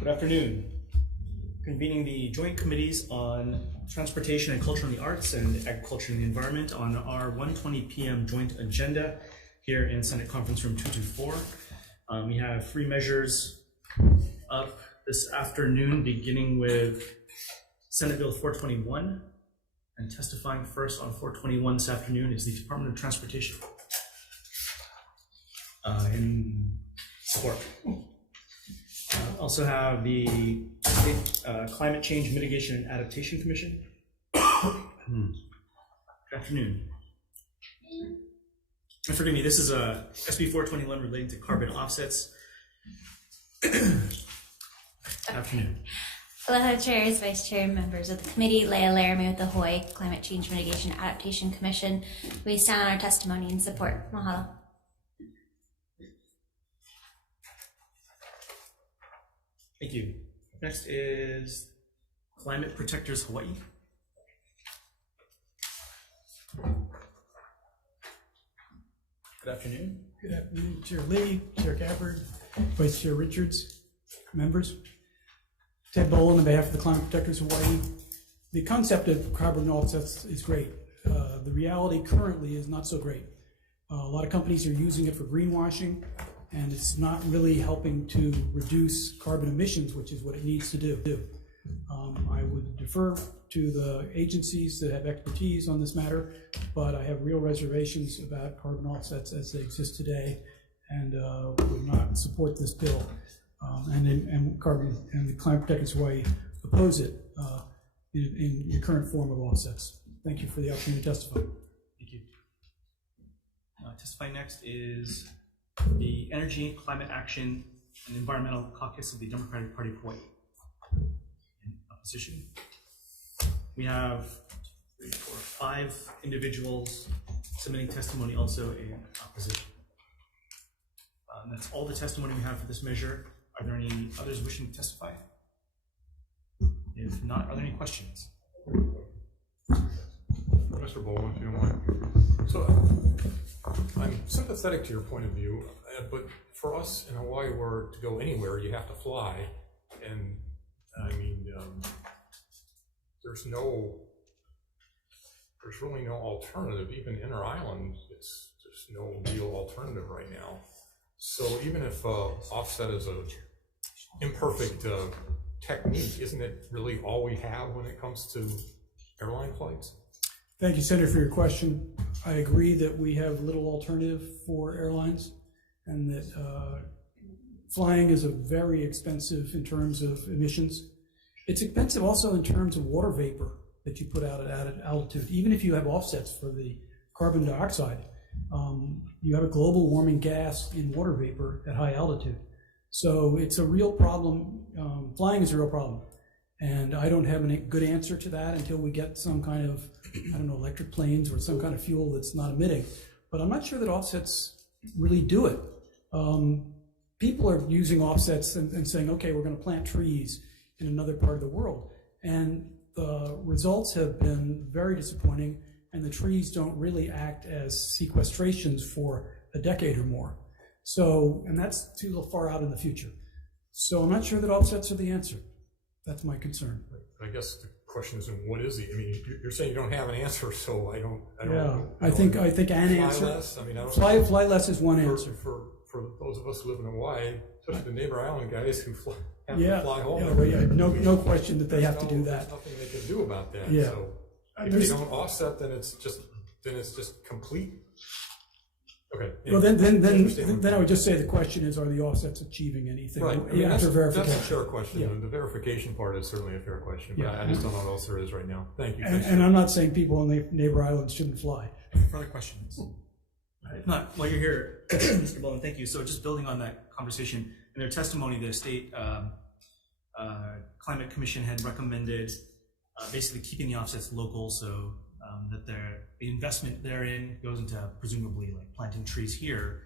Good afternoon. Convening the Joint Committees on Transportation and Culture and the Arts and Agriculture and the Environment on our 1:20 p.m. joint agenda here in Senate Conference Room 224. We have three measures up this afternoon, beginning with Senate Bill 421, and testifying first on 421 this afternoon is the Department of Transportation. In support. Also have the Climate Change Mitigation and Adaptation Commission. Good afternoon. And forgive me, this is a SB 421 relating to carbon offsets. Good afternoon. Aloha chairs, vice chair, members of the committee, Leah Laramie with the Hawaii Climate Change Mitigation and Adaptation Commission. We stand on our testimony and support. Mahalo. Thank you. Next is Climate Protectors Hawaii. Good afternoon. Good afternoon, Chair Lee, Chair Gabbard, Vice Chair Richards, members. Ted Boland on behalf of the Climate Protectors Hawaii. The concept of carbon offsets is great. The reality currently is not so great. A lot of companies are using it for greenwashing, and it's not really helping to reduce carbon emissions, which is what it needs to do. I would defer to the agencies that have expertise on this matter, but I have real reservations about carbon offsets as they exist today, and would not support this bill. And the Climate Protectors Hawaii oppose it in the current form of offsets. Thank you for the opportunity to testify. Thank you. Testifying next is the Energy, Climate Action, and Environmental Caucus of the Democratic Party of Hawaii. In opposition, we have 3, 4, 5 individuals submitting testimony also in opposition. And that's all the testimony we have for this measure. Are there any others wishing to testify? If not, are there any questions? Mr. Boland, if you don't mind. So I'm sympathetic to your point of view, but for us in Hawaii, where to go anywhere, you have to fly. And I mean, there's really no alternative. Even inter-island, there's no real alternative right now. So even if offset is a imperfect technique, isn't it really all we have when it comes to airline flights? Thank you, Senator, for your question. I agree that we have little alternative for airlines, and that flying is very expensive in terms of emissions. It's expensive also in terms of water vapor that you put out at altitude. Even if you have offsets for the carbon dioxide, you have a global warming gas in water vapor at high altitude. So it's a real problem. Flying is a real problem. And I don't have a good answer to that until we get some kind of, I don't know, electric planes or some kind of fuel that's not emitting. But I'm not sure that offsets really do it. People are using offsets and saying, okay, we're going to plant trees in another part of the world. And the results have been very disappointing, and the trees don't really act as sequestrations for a decade or more. So, and that's too far out in the future. So I'm not sure that offsets are the answer. That's my concern. I guess the question is, what is it? I mean, you're saying you don't have an answer, so I don't. I think an answer. Less. I mean, I don't fly less is one answer. For those of us who live in Hawaii, especially the neighbor island guys who have to fly home. No question that they have to do that. There's nothing they can do about that. Yeah. So if they don't offset, then it's just complete. Okay. Well, then I would just say the question is, are the offsets achieving anything? Right. I mean, after verification. That's a fair question. Yeah. The verification part is certainly a fair question, but Yeah. I just don't know what else there is right now. Thank you. And I'm not saying people on the neighbor islands shouldn't fly. Further questions? If not, while you're here, Mr. Boland, thank you. So just building on that conversation, in their testimony, the state climate commission had recommended basically keeping the offsets local, so that the investment therein goes into presumably like planting trees here.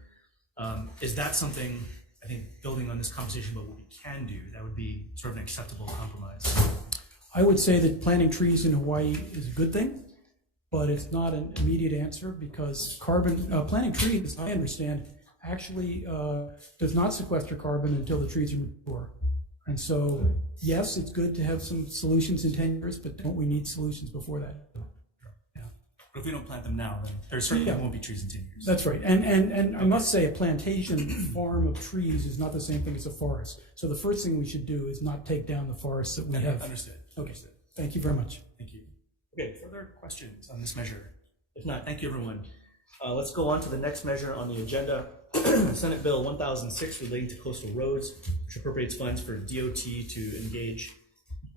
Is that something, I think, building on this conversation about what we can do, that would be sort of an acceptable compromise? I would say that planting trees in Hawaii is a good thing, but it's not an immediate answer, because planting trees, I understand, actually does not sequester carbon until the trees are mature. And so, yes, it's good to have some solutions in 10 years, but don't we need solutions before that? But if we don't plant them now, then there certainly won't be trees in 10 years. That's right. And I must say, a plantation farm of trees is not the same thing as a forest. So the first thing we should do is not take down the forests that we have. Understood. Okay. Thank you very much. Thank you. Okay, further questions on this measure? If not, thank you, everyone. Let's go on to the next measure on the agenda. Senate Bill 1006 relating to coastal roads, which appropriates funds for DOT to engage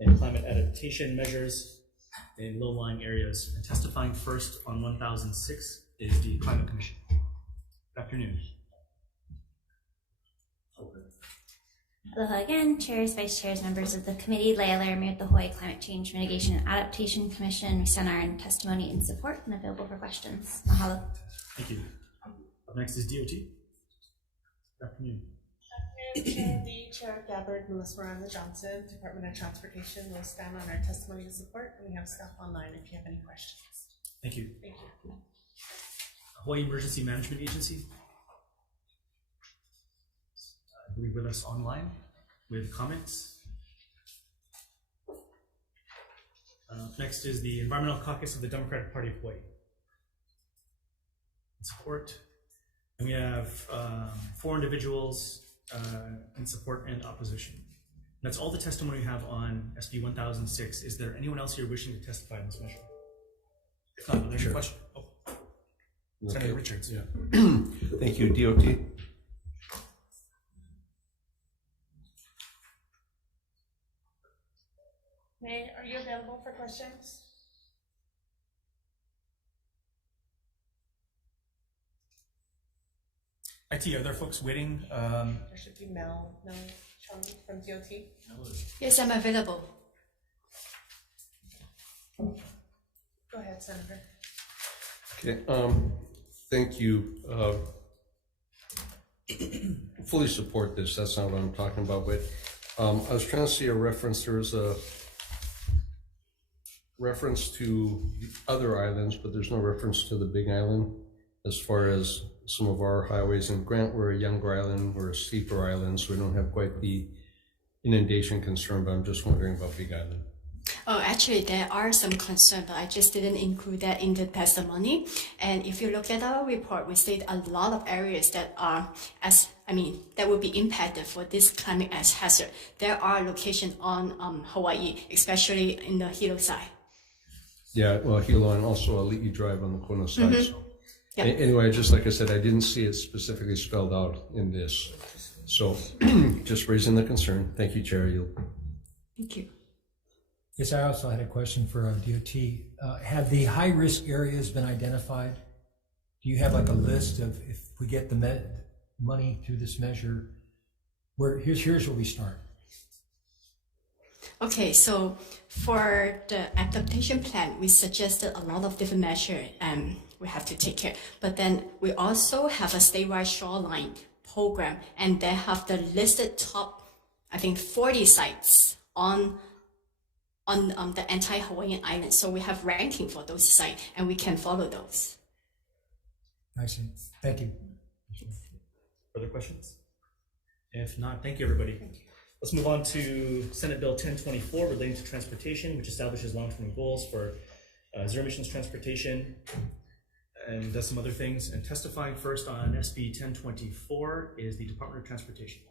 in climate adaptation measures in low-lying areas. And testifying first on 1006 is the Climate Commission. Good afternoon. Aloha again, chairs, vice chairs, members of the committee. Leah Laramie with the Hawaii Climate Change Mitigation and Adaptation Commission. We send our testimony in support and available for questions. Mahalo. Thank you. Up next is DOT. Good afternoon. Chair Lee, Chair Gabbard, Melissa Miranda-Johnson, Department of Transportation will stand on our testimony and support, and we have staff online if you have any questions. Thank you. Thank you. Hawaii Emergency Management Agency. I believe with us online with comments. Next is the Environmental Caucus of the Democratic Party of Hawaii. Support. And we have 4 individuals in support and opposition. That's all the testimony we have on SB 1006. Is there anyone else here wishing to testify on this measure? If not, are there any questions? Oh. Senator Richards. Yeah. Thank you, DOT. May, are you available for questions? IT, are there folks waiting? There should be Mel Chung from DOT. Yes, I'm available. Go ahead, Senator. Okay. Thank you. Fully support this. That's not what I'm talking about. But I was trying to see a reference. There's a reference to the other islands, but there's no reference to the Big Island as far as some of our highways. In Grant, we're a younger island, we're a steeper island, so we don't have quite the inundation concern, but I'm just wondering about Big Island. Oh, actually, there are some concerns, but I just didn't include that in the testimony. And if you look at our report, we state a lot of areas that are, that will be impacted for this climate hazard. There are locations on Hawaii, especially in the Hilo side. Yeah, well, Hilo and also Ali'i Drive on the Kona side. Mm-hmm. So. Yeah. Anyway, just like I said, I didn't see it specifically spelled out in this. So just raising the concern. Thank you, Chair. Thank you. Yes, I also had a question for DOT. Have the high-risk areas been identified? Do you have like a list of, if we get the money through this measure, here's where we start? Okay, so for the adaptation plan, we suggested a lot of different measures we have to take care. But then we also have a statewide shoreline program, and they have the listed top, 40 sites on the entire Hawaiian island. So we have ranking for those sites, and we can follow those. I see. Thank you. Further questions? If not, thank you, everybody. Thank you. Let's move on to Senate Bill 1024 relating to transportation, which establishes long-term goals for zero emissions transportation and does some other things. And testifying first on SB 1024 is the Department of Transportation.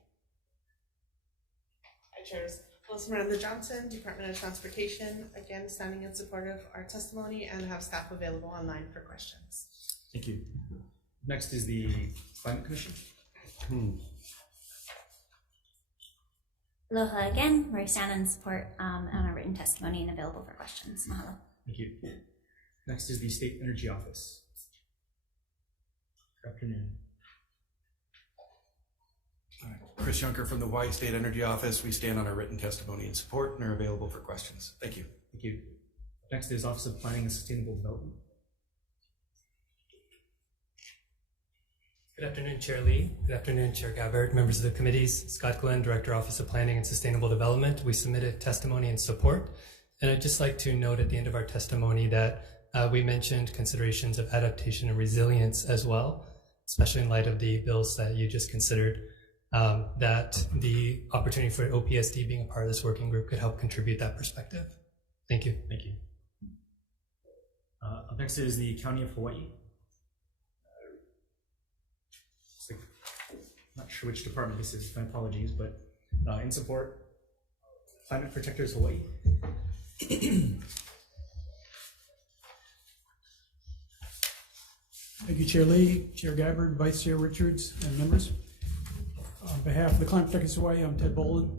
Hi, Chairs. Melissa Miranda-Johnson, Department of Transportation, again standing in support of our testimony and have staff available online for questions. Thank you. Next is the Climate Commission. Aloha again. We stand in support on our written testimony and available for questions. Mahalo. Thank you. Next is the State Energy Office. Good afternoon. Chris Junker from the Hawaii State Energy Office. We stand on our written testimony in support and are available for questions. Thank you. Thank you. Next is Office of Planning and Sustainable Development. Good afternoon, Chair Lee. Good afternoon, Chair Gabbard, members of the committees. Scott Glenn, Director, Office of Planning and Sustainable Development. We submitted testimony in support. And I'd just like to note at the end of our testimony that we mentioned considerations of adaptation and resilience as well, especially in light of the bills that you just considered. that the opportunity for OPSD being a part of this working group could help contribute that perspective. Thank you. Thank you. Up next is the County of Hawaii. Not sure which department this is, my apologies, but in support, Climate Protectors Hawaii. Thank you, Chair Lee, Chair Gabbard, Vice Chair Richards, and members. On behalf of the Climate Protectors Hawaii, I'm Ted Boland.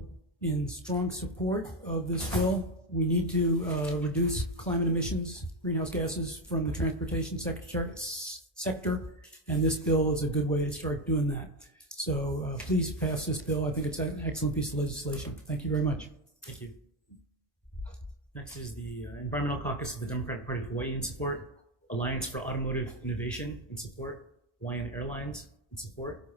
In strong support of this bill, we need to reduce climate emissions, greenhouse gases from the transportation sector, and this bill is a good way to start doing that. So please pass this bill. I think it's an excellent piece of legislation. Thank you very much. Thank you. Next is the Environmental Caucus of the Democratic Party of Hawaii in support, Alliance for Automotive Innovation in support, Hawaiian Airlines in support,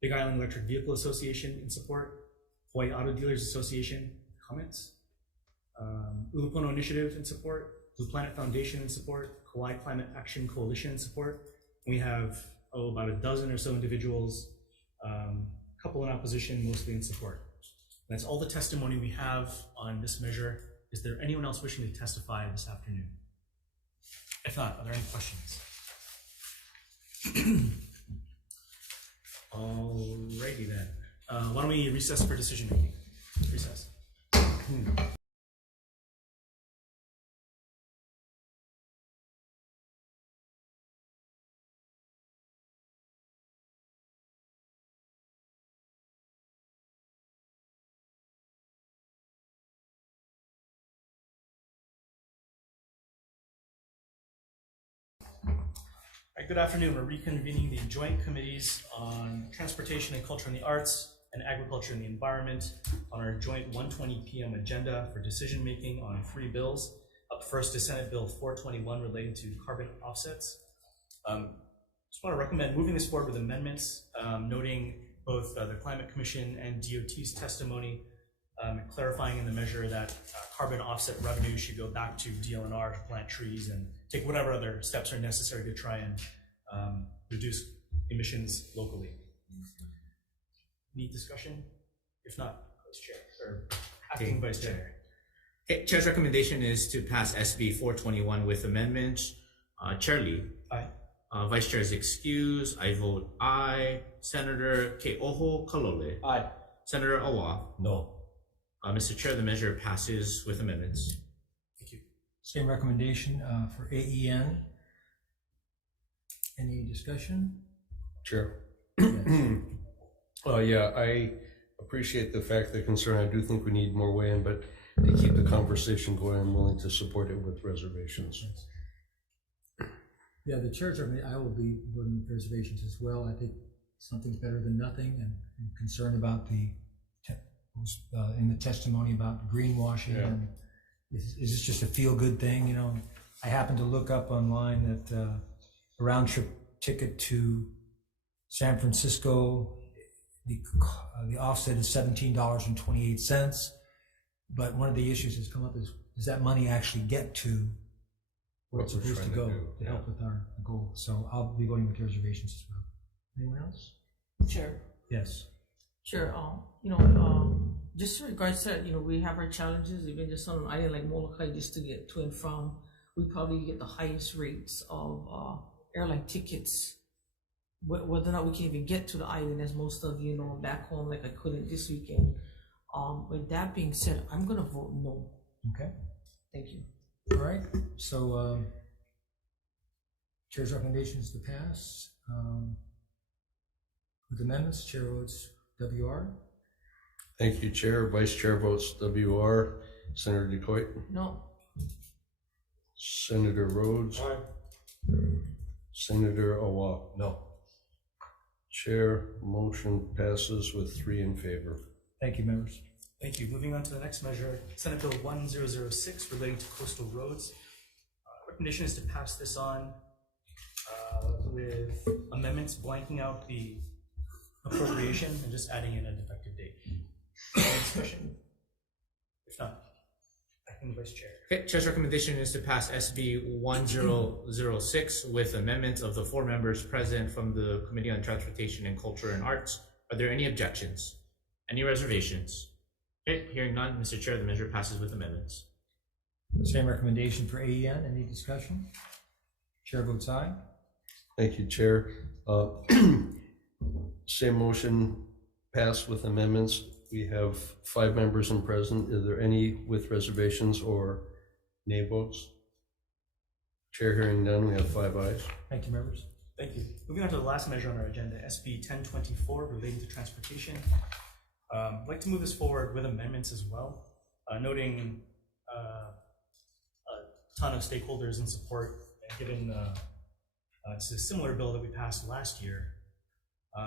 Big Island Electric Vehicle Association in support, Hawaii Auto Dealers Association comments, Ulupono Initiative in support, Blue Planet Foundation in support, Kauai Climate Action Coalition in support. We have about a dozen or so individuals, a couple in opposition, mostly in support. That's all the testimony we have on this measure. Is there anyone else wishing to testify this afternoon? If not, are there any questions? Alrighty then. Why don't we recess for decision making? Recess. Good afternoon. We're reconvening the joint committees on transportation and culture and the arts and agriculture and the environment on our joint 1:20 p.m. agenda for decision making on 3 bills. Up first is Senate Bill 421 relating to carbon offsets. Just want to recommend moving this forward with amendments, noting both the Climate Commission and DOT's testimony, clarifying in the measure that carbon offset revenue should go back to DLNR to plant trees and take whatever other steps are necessary to try and reduce emissions locally. Need discussion? If not, Vice Chair or Acting Vice Chair. Okay, Chair's recommendation is to pass SB 421 with amendments. Chair Lee. Aye. Vice Chair is excused. I vote aye. Senator Ke'oho Kalole. Aye. Senator Awa. No. Mr. Chair, the measure passes with amendments. Thank you. Same recommendation for AEN. Any discussion? Chair. Yes. Yeah, I appreciate the fact, the concern. I do think we need more weigh-in, but to keep the conversation going, I'm willing to support it with reservations. Yeah, the chair's recommendation, I will be voting with reservations as well. I think something's better than nothing, and I'm concerned about the in the testimony about greenwashing. Yeah. And is this just a feel-good thing? You know, I happened to look up online that a round-trip ticket to San Francisco, the offset is $17.28. But one of the issues that's come up is, does that money actually get to where it's supposed to go to help with our goal? So I'll be voting with reservations as well. Anyone else? Chair. Yes. Sure. Just in regards to that, we have our challenges, even just on an island like Molokai, just to get to and from. We probably get the highest rates of airline tickets, whether or not we can even get to the island, as most of you know, back home, like I couldn't this weekend. With that being said, I'm gonna vote no. Okay. Thank you. All right. So chair's recommendation is to pass. With amendments, chair votes WR. Thank you, Chair. Vice Chair votes WR. Senator DeCoit. No. Senator Rhodes. Aye. Senator Awa. No. Chair, motion passes with 3 in favor. Thank you, members. Thank you. Moving on to the next measure, Senate Bill 1006 relating to coastal roads. Recommendation is to pass this on with amendments blanking out the appropriation and just adding in a defective date. Any discussion? If not, Acting Vice Chair. Okay, Chair's recommendation is to pass SB 1006 with amendments of the 4 members present from the Committee on Transportation and Culture and Arts. Are there any objections? Any reservations? Okay, hearing none, Mr. Chair, the measure passes with amendments. Same recommendation for AEN. Any discussion? Chair votes aye. Thank you, Chair. Same motion passed with amendments. We have 5 members in present. Are there any with reservations or nay votes? Chair hearing none, we have 5 ayes. Thank you, members. Thank you. Moving on to the last measure on our agenda, SB 1024 relating to transportation. I'd like to move this forward with amendments as well, noting a ton of stakeholders in support, and given it's a similar bill that we passed last year.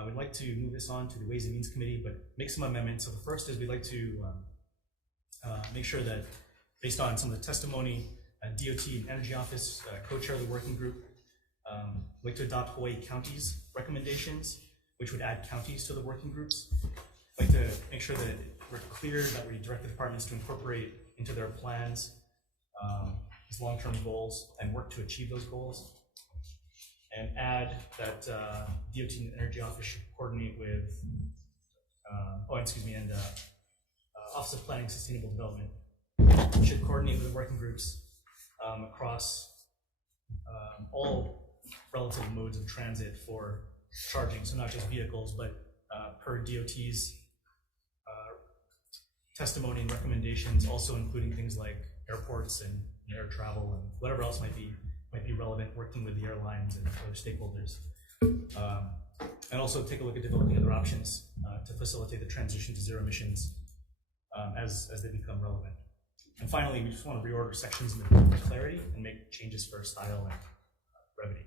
We'd like to move this on to the Ways and Means Committee, but make some amendments. So the first is we'd like to make sure that, based on some of the testimony, DOT and Energy Office co-chair the working group. We'd like to adopt Hawaii County's recommendations, which would add counties to the working groups. We'd like to make sure that we're clear that we direct the departments to incorporate into their plans these long-term goals and work to achieve those goals. And add that DOT and Energy Office should coordinate with, and Office of Planning and Sustainable Development should coordinate with the working groups across all relative modes of transit for charging. So not just vehicles, but per DOT's testimony and recommendations, also including things like airports and air travel and whatever else might be relevant, working with the airlines and other stakeholders. And also take a look at developing other options to facilitate the transition to zero emissions as they become relevant. And finally, we just want to reorder sections in the bill for clarity and make changes for style and brevity.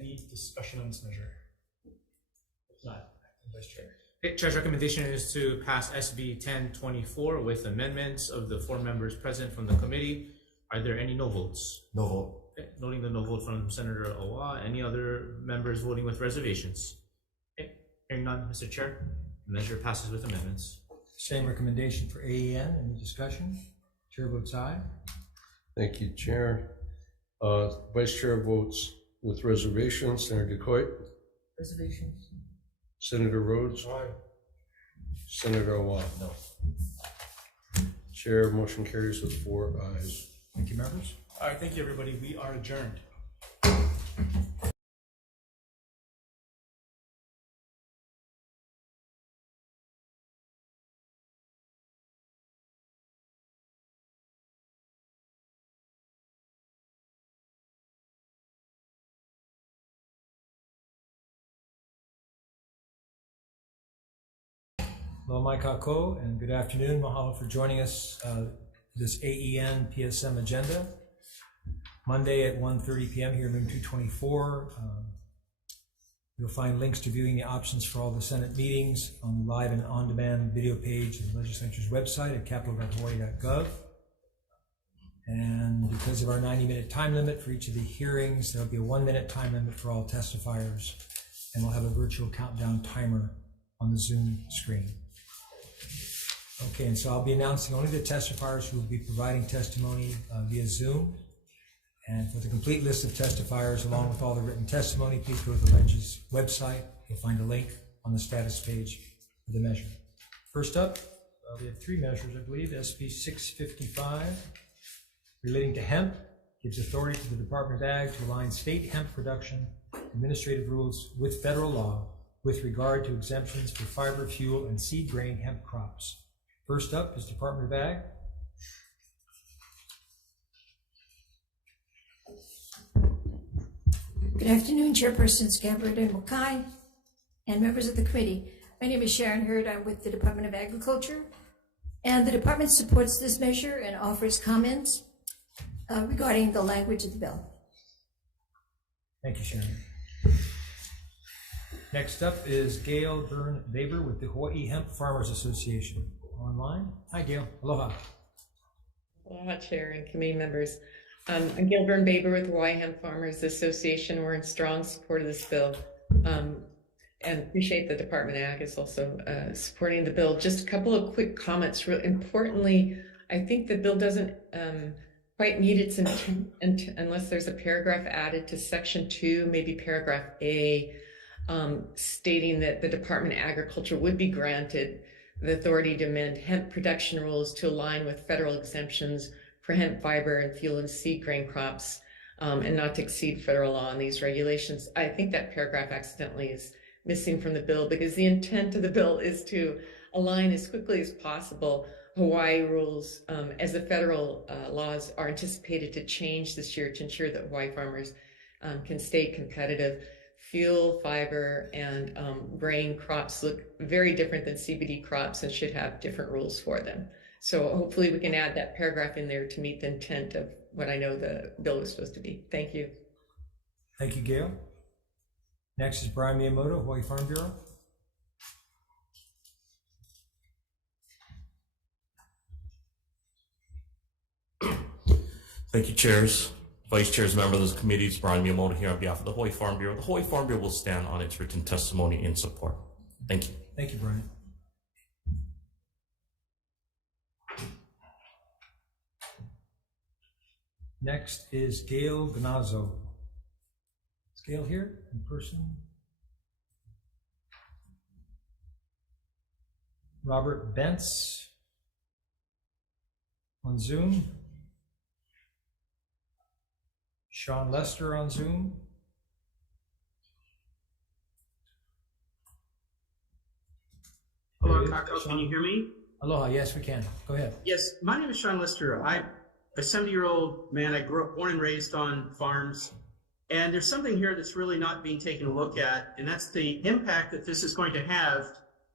Any discussion on this measure? If not, Vice Chair. Okay, Chair's recommendation is to pass SB 1024 with amendments of the 4 members present from the committee. Are there any no votes? No vote. Okay, noting the no vote from Senator Owa. Any other members voting with reservations? Okay, hearing none, Mr. Chair, the measure passes with amendments. Same recommendation for AEN. Any discussion? Chair votes aye. Thank you, Chair. Vice Chair votes with reservations. Senator DeCoit? Reservations. Senator Rhodes? Aye. Senator Owa? No. Chair, motion carries with 4 ayes. Thank you, members. All right, thank you, everybody. We are adjourned. Hello, Kako, and good afternoon. Mahalo for joining us this AEN-PSM agenda. Monday at 1:30 p.m. here in room 224. You'll find links to viewing the options for all the Senate meetings on the live and on-demand video page of the legislature's website at capitol.hawaii.gov. And because of our 90-minute time limit for each of the hearings, there'll be a 1-minute time limit for all testifiers, and we'll have a virtual countdown timer on the Zoom screen. Okay, and so I'll be announcing only the testifiers who will be providing testimony via Zoom. And for the complete list of testifiers, along with all the written testimony, please go to the Leg's website. You'll find a link on the status page of the measure. First up, we have 3 measures, I believe. SB 655, relating to hemp, gives authority to the Department of Ag to align state hemp production administrative rules with federal law with regard to exemptions for fiber, fuel, and seed grain hemp crops. First up is Department of Ag. Good afternoon, Chairpersons Gabbard and Wakai, and members of the committee. My name is Sharon Hurd. I'm with the Department of Agriculture, and the department supports this measure and offers comments regarding the language of the bill. Thank you, Sharon. Next up is Gail Byrne-Weber with the Hawaii Hemp Farmers Association. Online. Hi, Gail. Aloha. Aloha, Chair and committee members. I'm Gail Byrne-Weber with Hawaii Hemp Farmers Association. We're in strong support of this bill and appreciate the Department of Ag is also supporting the bill. Just a couple of quick comments. Real importantly, I think the bill doesn't quite meet its intent unless there's a paragraph added to Section 2, maybe paragraph A. stating that the Department of Agriculture would be granted the authority to amend hemp production rules to align with federal exemptions for hemp fiber and fuel and seed grain crops, and not to exceed federal law on these regulations. I think that paragraph accidentally is missing from the bill, because the intent of the bill is to align as quickly as possible Hawaii rules as the federal laws are anticipated to change this year to ensure that Hawaii farmers can stay competitive. Fuel, fiber, and grain crops look very different than CBD crops and should have different rules for them. So hopefully we can add that paragraph in there to meet the intent of what I know the bill is supposed to be. Thank you. Thank you, Gail. Next is Brian Miyamoto, Hawaii Farm Bureau. Thank you, chairs, vice chairs, members of the committees. Brian Miyamoto here on behalf of the Hawaii Farm Bureau. The Hawaii Farm Bureau will stand on its written testimony in support. Thank you. Thank you, Brian. Next is Gail Ganazzo. Is Gail here in person? Robert Bentz on Zoom. Sean Lester on Zoom. Hello, Kako, can you hear me? Aloha, yes, we can. Go ahead. Yes, my name is Sean Lester. I'm a 70-year-old man. I grew up, born and raised on farms. And there's something here that's really not being taken a look at, and that's the impact that this is going to have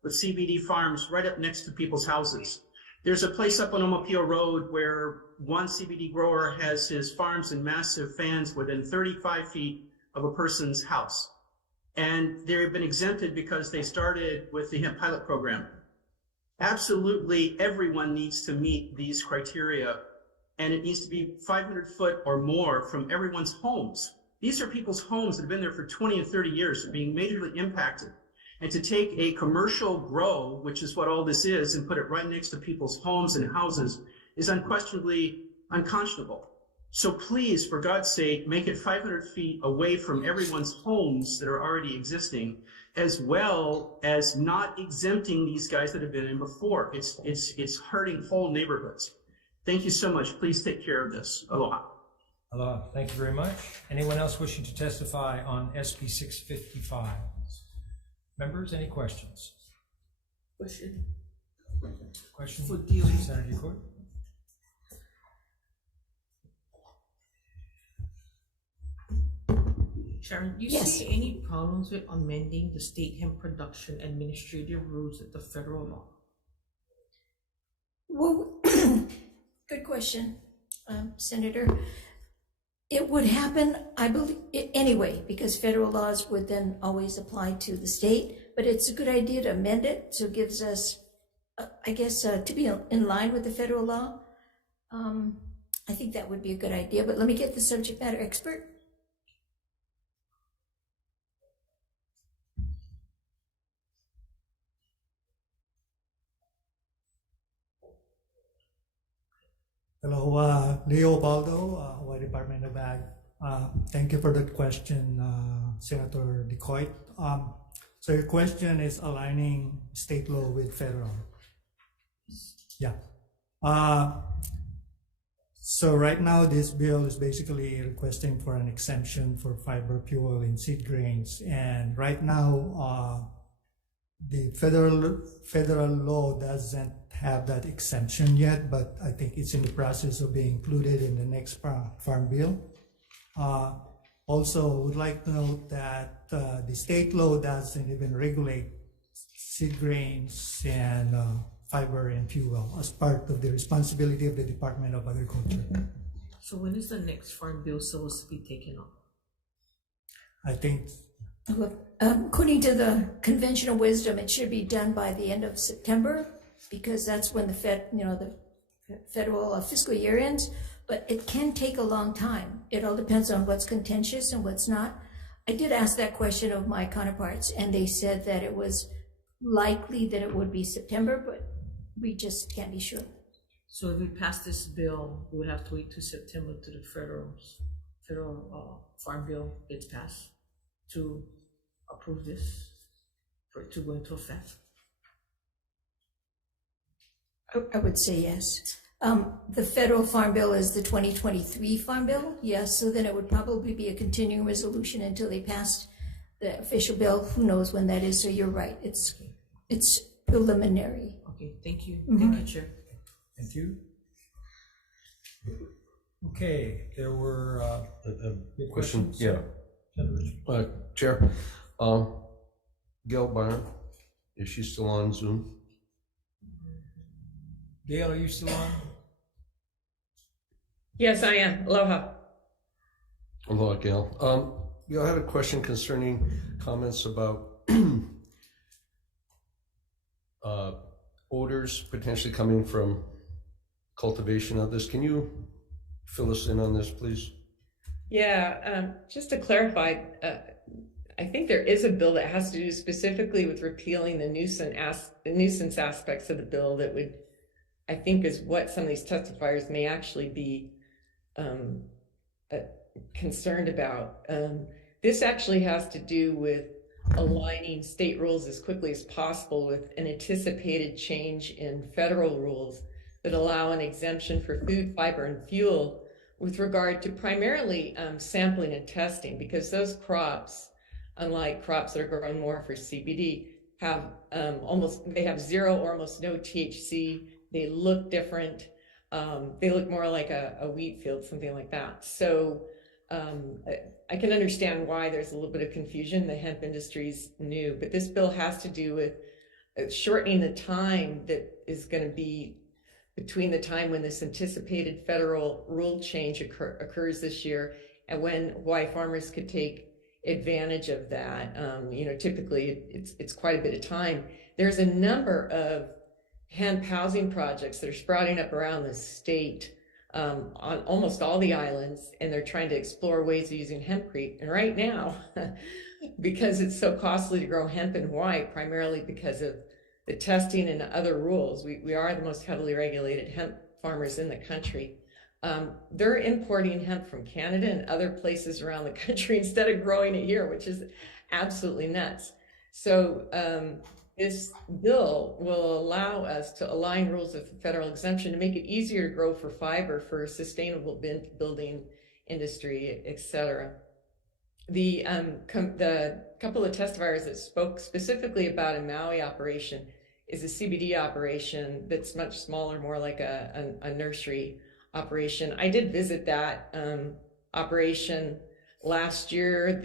with CBD farms right up next to people's houses. There's a place up on Omapio Road where one CBD grower has his farms and massive fans within 35 feet of a person's house. And they've been exempted because they started with the hemp pilot program. Absolutely everyone needs to meet these criteria, and it needs to be 500 foot or more from everyone's homes. These are people's homes that have been there for 20 and 30 years, are being majorly impacted. And to take a commercial grow, which is what all this is, and put it right next to people's homes and houses is unquestionably unconscionable. So please, for God's sake, make it 500 feet away from everyone's homes that are already existing, as well as not exempting these guys that have been in before. It's hurting whole neighborhoods. Thank you so much. Please take care of this. Aloha. Aloha. Thank you very much. Anyone else wishing to testify on SB 655? Members, any questions? Question. Question for DOE. Senator Court. Sharon, do you Yes. see any problems with amending the state hemp production administrative rules at the federal law? Well, good question, Senator. It would happen, I believe, anyway, because federal laws would then always apply to the state, but it's a good idea to amend it, so it gives us, I guess, to be in line with the federal law. I think that would be a good idea, but let me get the subject matter expert. Hello, Leo Baldo, Hawaii Department of Ag. Thank you for that question, Senator DeCoit. So your question is aligning state law with federal. Yeah. So right now this bill is basically requesting for an exemption for fiber, fuel, and seed grains. And right now, the federal law doesn't have that exemption yet, but I think it's in the process of being included in the next farm bill. Also, would like to note that the state law doesn't even regulate seed grains and fiber and fuel as part of the responsibility of the Department of Agriculture. So when is the next farm bill supposed to be taken up? I think According to the conventional wisdom, it should be done by the end of September, because that's when the federal fiscal year ends, but it can take a long time. It all depends on what's contentious and what's not. I did ask that question of my counterparts, and they said that it was likely that it would be September, but we just can't be sure. So if we pass this bill, we would have to wait till September to the federal farm bill gets passed to approve this for it to go into effect? I would say yes. The federal farm bill is the 2023 farm bill, yes, so then it would probably be a continuing resolution until they passed the official bill. Who knows when that is, so you're right, it's preliminary. Okay, thank you. Mhm. Thank you, Chair. Thank you. Okay, there were Question, questions. yeah. Chair, Gail Byron, is she still on Zoom? Gail, are you still on? Yes, I am. Aloha. Aloha, Gail. Gail, I had a question concerning comments about odors potentially coming from cultivation of this. Can you fill us in on this, please? Yeah, just to clarify, I think there is a bill that has to do specifically with repealing the nuisance aspects of the bill that would, I think, is what some of these testifiers may actually be concerned about. This actually has to do with aligning state rules as quickly as possible with an anticipated change in federal rules that allow an exemption for food, fiber, and fuel with regard to primarily sampling and testing, because those crops, unlike crops that are grown more for CBD, have they have zero or almost no THC. They look different. They look more like a wheat field, something like that. So I can understand why there's a little bit of confusion. The hemp industry's new, but this bill has to do with shortening the time that is going to be between the time when this anticipated federal rule change occurs this year and when Hawaii farmers could take advantage of that. Typically it's quite a bit of time. There's a number of hemp housing projects that are sprouting up around the state on almost all the islands, and they're trying to explore ways of using hempcrete. And right now, because it's so costly to grow hemp in Hawaii, primarily because of the testing and other rules, we are the most heavily regulated hemp farmers in the country. They're importing hemp from Canada and other places around the country instead of growing it here, which is absolutely nuts. So this bill will allow us to align rules with the federal exemption to make it easier to grow for fiber for sustainable building industry, etc. The couple of testifiers that spoke specifically about a Maui operation is a CBD operation that's much smaller, more like a nursery operation. I did visit that operation last year.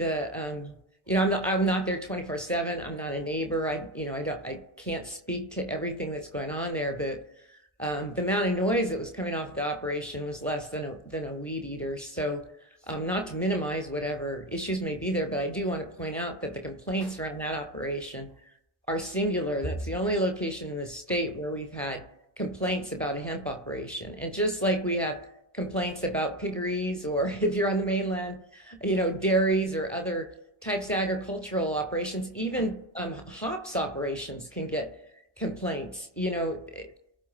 I'm not there 24/7. I'm not a neighbor. I can't speak to everything that's going on there, but the amount of noise that was coming off the operation was less than a weed eater. So not to minimize whatever issues may be there, but I do want to point out that the complaints around that operation are singular. That's the only location in the state where we've had complaints about a hemp operation. And just like we have complaints about piggeries, or if you're on the mainland, dairies or other types of agricultural operations, even hops operations can get complaints.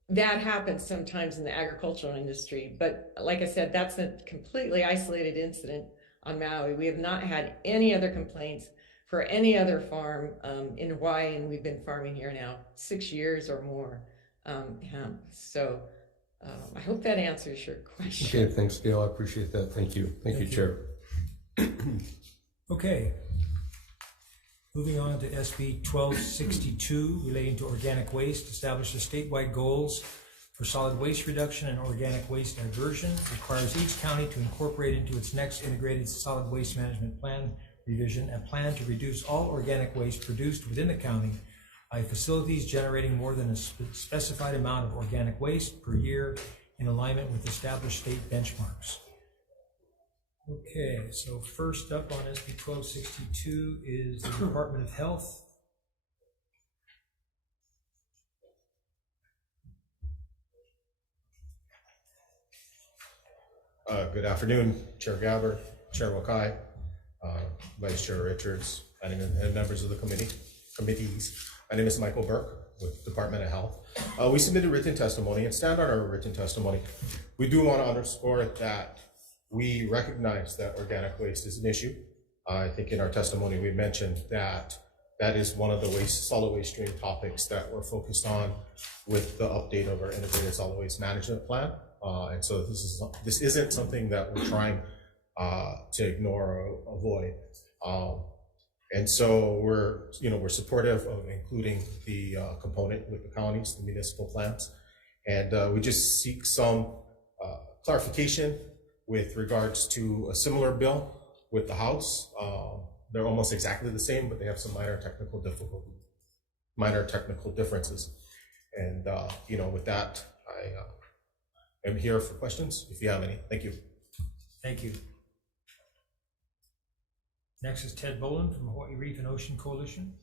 That happens sometimes in the agricultural industry. But like I said, that's a completely isolated incident on Maui. We have not had any other complaints for any other farm in Hawaii, and we've been farming here now 6 years or more hemp. So I hope that answers your question. Okay, thanks, Gail. I appreciate that. Thank you. Thank you, Chair. Okay. Moving on to SB 1262 relating to organic waste, establishes statewide goals for solid waste reduction and organic waste diversion, requires each county to incorporate into its next integrated solid waste management plan revision a plan to reduce all organic waste produced within the county by facilities generating more than a specified amount of organic waste per year in alignment with established state benchmarks. Okay, so first up on SB 1262 is the Department of Health. Good afternoon, Chair Gabbard, Chair Wakai, Vice Chair Richards, and members of the committees. My name is Michael Burke with Department of Health. We submitted written testimony and stand on our written testimony. We do want to underscore that we recognize that organic waste is an issue I think in our testimony we mentioned that that is one of the solid waste stream topics that we're focused on with the update of our integrated solid waste management plan. And so this isn't something that we're trying to ignore or avoid. And so we're supportive of including the component with the counties, the municipal plans, and we just seek some clarification with regards to a similar bill with the House. They're almost exactly the same, but they have some minor technical differences. And with that, I am here for questions if you have any. Thank you. Thank you. Next is Ted Boland from Hawaii Reef and Ocean Coalition.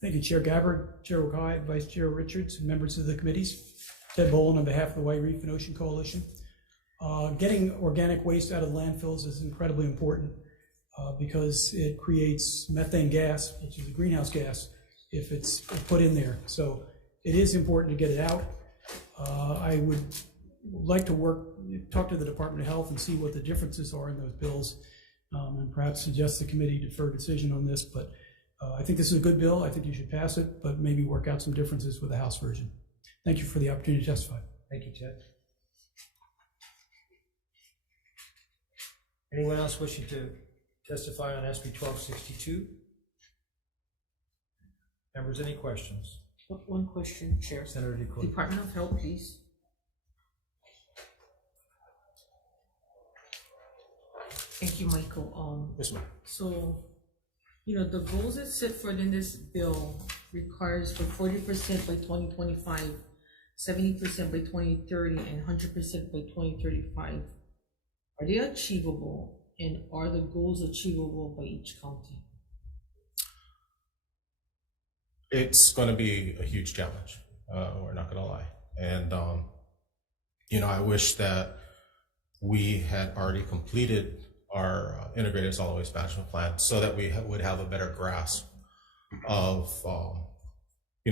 Thank you, Chair Gabbard, Chair Wakai, Vice Chair Richards, and members of the committees. Ted Boland on behalf of the Hawaii Reef and Ocean Coalition. Getting organic waste out of landfills is incredibly important because it creates methane gas, which is a greenhouse gas, if it's put in there. So it is important to get it out. I would like to talk to the Department of Health and see what the differences are in those bills, and perhaps suggest the committee defer decision on this. But I think this is a good bill. I think you should pass it, but maybe work out some differences with the House version. Thank you for the opportunity to testify. Thank you, Ted. Anyone else wishing to testify on SB 1262? Members, any questions? One question, Chair. Senator DeCoy. Department of Health, please. Thank you, Michael. Yes, ma'am. So, the goals that set forth in this bill requires for 40% by 2025, 70% by 2030, and 100% by 2035. Are they achievable, and are the goals achievable by each county? It's going to be a huge challenge. We're not going to lie. And, I wish that we had already completed our integrated solid waste management plan so that we would have a better grasp of,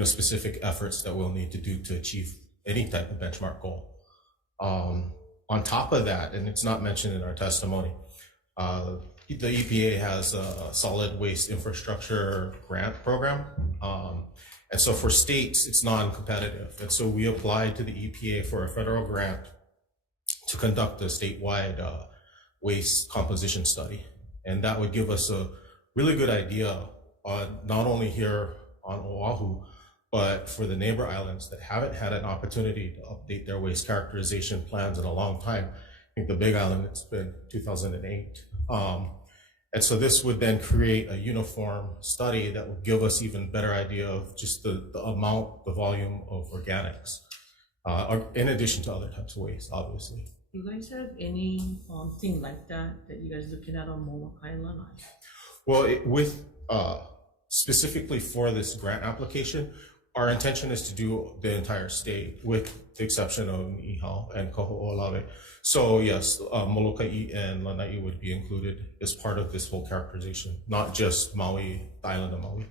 specific efforts that we'll need to do to achieve any type of benchmark goal. On top of that, and it's not mentioned in our testimony, the EPA has a solid waste infrastructure grant program. And so for states, it's non-competitive. And so we applied to the EPA for a federal grant to conduct a statewide waste composition study. And that would give us a really good idea on not only here on Oahu, but for the neighbor islands that haven't had an opportunity to update their waste characterization plans in a long time. I think the Big Island, it's been 2008. And so this would then create a uniform study that would give us even better idea of just the amount, the volume of organics, in addition to other types of waste, obviously. You guys have any thing like that you guys looking at on Molokai and Lanai? Well, specifically for this grant application, our intention is to do the entire state with the exception of Niihau and Kaho'olawe. So yes, Molokai and Lanai would be included as part of this whole characterization, not just Maui, the island of Maui.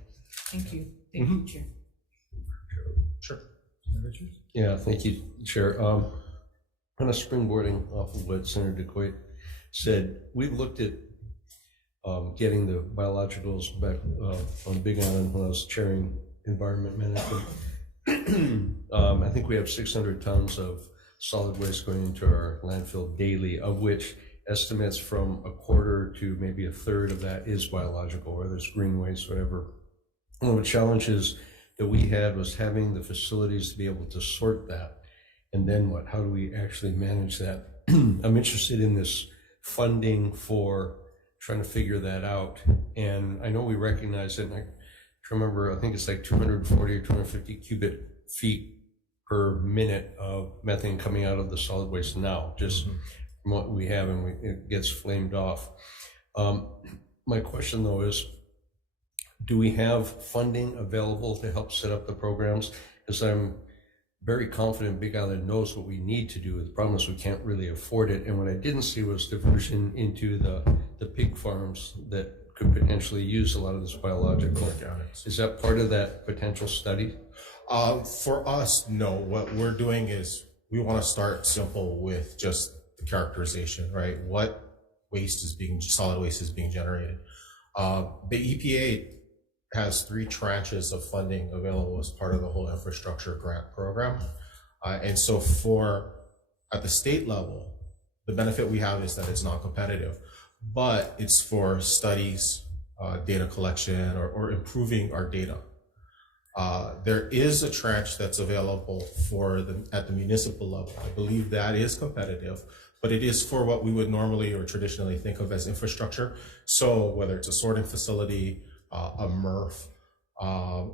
Thank you. Thank you, Chair. Sure. Richard? Yeah, thank you, Chair. Kind of springboarding off of what Senator DeCoy said, we looked at getting the biologicals back on Big Island when I was chairing environment management. I think we have 600 tons of solid waste going into our landfill daily, of which estimates from a quarter to maybe a third of that is biological, whether it's green waste, whatever. One of the challenges that we had was having the facilities to be able to sort that. And then what? How do we actually manage that? I'm interested in this funding for trying to figure that out. And I know we recognize it, and I remember, I think it's like 240 or 250 cubic feet per minute of methane coming out of the solid waste now, just from what we have, and it gets flamed off. My question though is, do we have funding available to help set up the programs? Because I'm very confident Big Island knows what we need to do. The problem is we can't really afford it. And what I didn't see was diversion into the pig farms that could potentially use a lot of this biological. Is that part of that potential study? For us, no. What we're doing is we want to start simple with just the characterization, right? What solid waste is being generated. The EPA has 3 tranches of funding available as part of the whole infrastructure grant program. And so at the state level, the benefit we have is that it's non-competitive, but it's for studies, data collection, or improving our data. There is a tranche that's available at the municipal level. I believe that is competitive, but it is for what we would normally or traditionally think of as infrastructure. So whether it's a sorting facility, a MRF,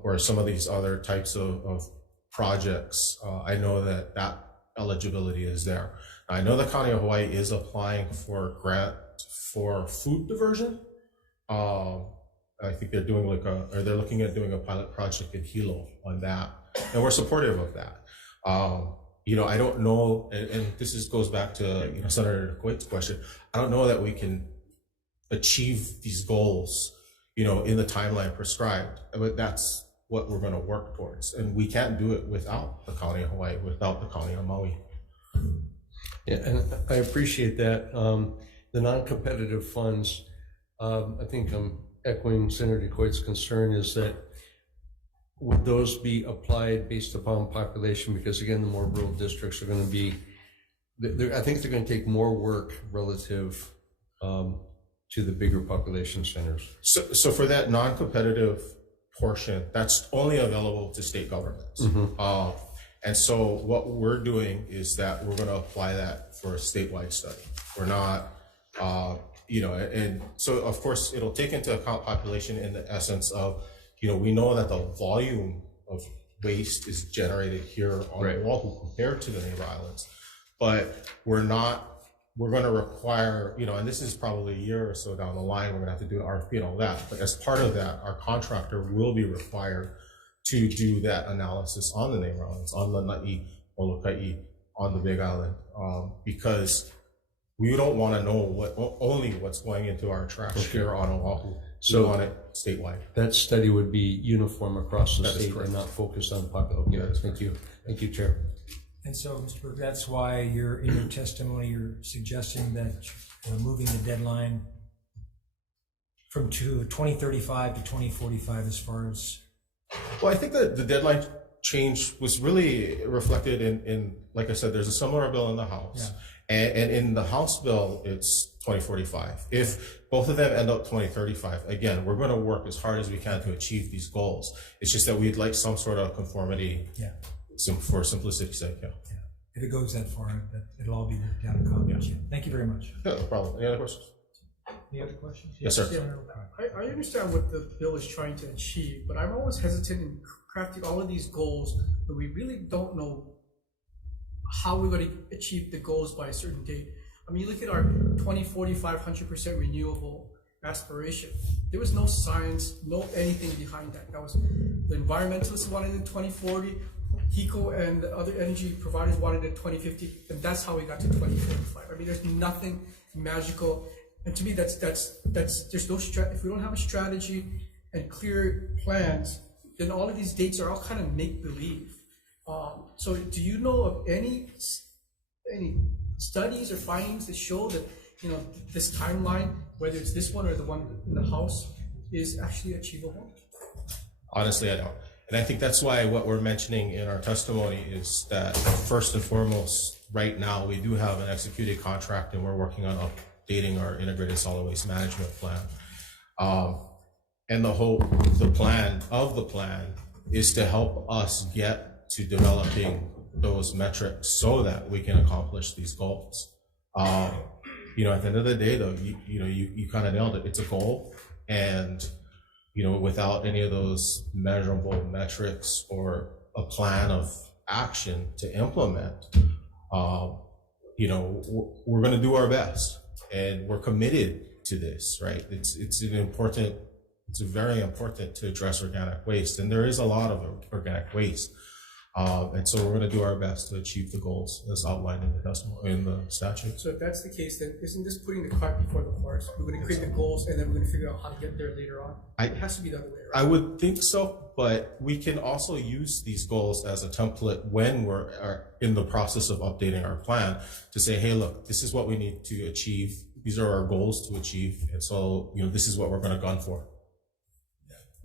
or some of these other types of projects, I know that eligibility is there. I know the County of Hawaii is applying for a grant for food diversion. I think they're doing they're looking at doing a pilot project in Hilo on that, and we're supportive of that. I don't know, and goes back to Senator Coit's question. I don't know that we can achieve these goals, in the timeline prescribed, but that's what we're going to work towards, and we can't do it without the County of Hawaii, without the County of Maui. Yeah, and I appreciate that. The non-competitive funds, I think I'm echoing Senator Coit's concern, is that would those be applied based upon population? Because again, the more rural districts are going to be, I think they're going to take more work relative to the bigger population centers. So for that non-competitive portion, that's only available to state governments. Mm-hmm. And so what we're doing is that we're going to apply that for a statewide study. We're not, and so of course it'll take into account population in the essence of, we know that the volume of waste is generated here on Oahu compared to the neighbor islands, but we're going to require, and this is probably a year or so down the line, we're going to have to do an RFP and all that. But as part of that, our contractor will be required to do that analysis on the neighbor islands, on Lanai, Molokai, on the Big Island, because we don't want to know only what's going into our trash here on Oahu. So we want it statewide. That study would be uniform across the state and not focused on population. Yes. Thank you. Thank you, Chair. And so, Mr. Burke, that's why in your testimony, you're suggesting that moving the deadline from 2035 to 2045 as far as... Well, I think that the deadline change was really reflected in, like I said, there's a similar bill in the House. Yeah. And in the House bill, it's 2045. If both of them end up 2035, again, we're going to work as hard as we can to achieve these goals. It's just that we'd like some sort of conformity for simplicity's sake. Yeah. If it goes that far, it'll all be worked out in Congress. Yeah. Thank you very much. No problem. Any other questions? Any other questions? Yes, sir. I understand what the bill is trying to achieve, but I'm always hesitant in crafting all of these goals, but we really don't know how we're going to achieve the goals by a certain date. I mean, you look at our 2045 100% renewable aspiration. There was no science, no anything behind that. That was the environmentalists wanted it in 2040, HECO and the other energy providers wanted it in 2050, and that's how we got to 2045. I mean, there's nothing magical. And to me, that's there's no if we don't have a strategy and clear plans, then all of these dates are all kind of make believe. So, do you know of any studies or findings that show that this timeline, whether it's this one or the one in the House, is actually achievable? Honestly, I don't. And I think that's why what we're mentioning in our testimony is that first and foremost, right now we do have an executed contract, and we're working on updating our integrated solid waste management plan. And the plan is to help us get to developing those metrics so that we can accomplish these goals. At the end of the day, though, you kind of nailed it. It's a goal, and without any of those measurable metrics or a plan of action to implement, we're going to do our best, and we're committed to this. Right? It's very important to address organic waste, and there is a lot of organic waste. And so we're going to do our best to achieve the goals as outlined in the testimony, in the statute. So if that's the case, then isn't this putting the cart before the horse? We're going to create the goals and then we're going to figure out how to get there later on. It has to be the other way around. I would think so, but we can also use these goals as a template when we're in the process of updating our plan to say, hey, look, this is what we need to achieve. These are our goals to achieve. And so, this is what we're going to gun for.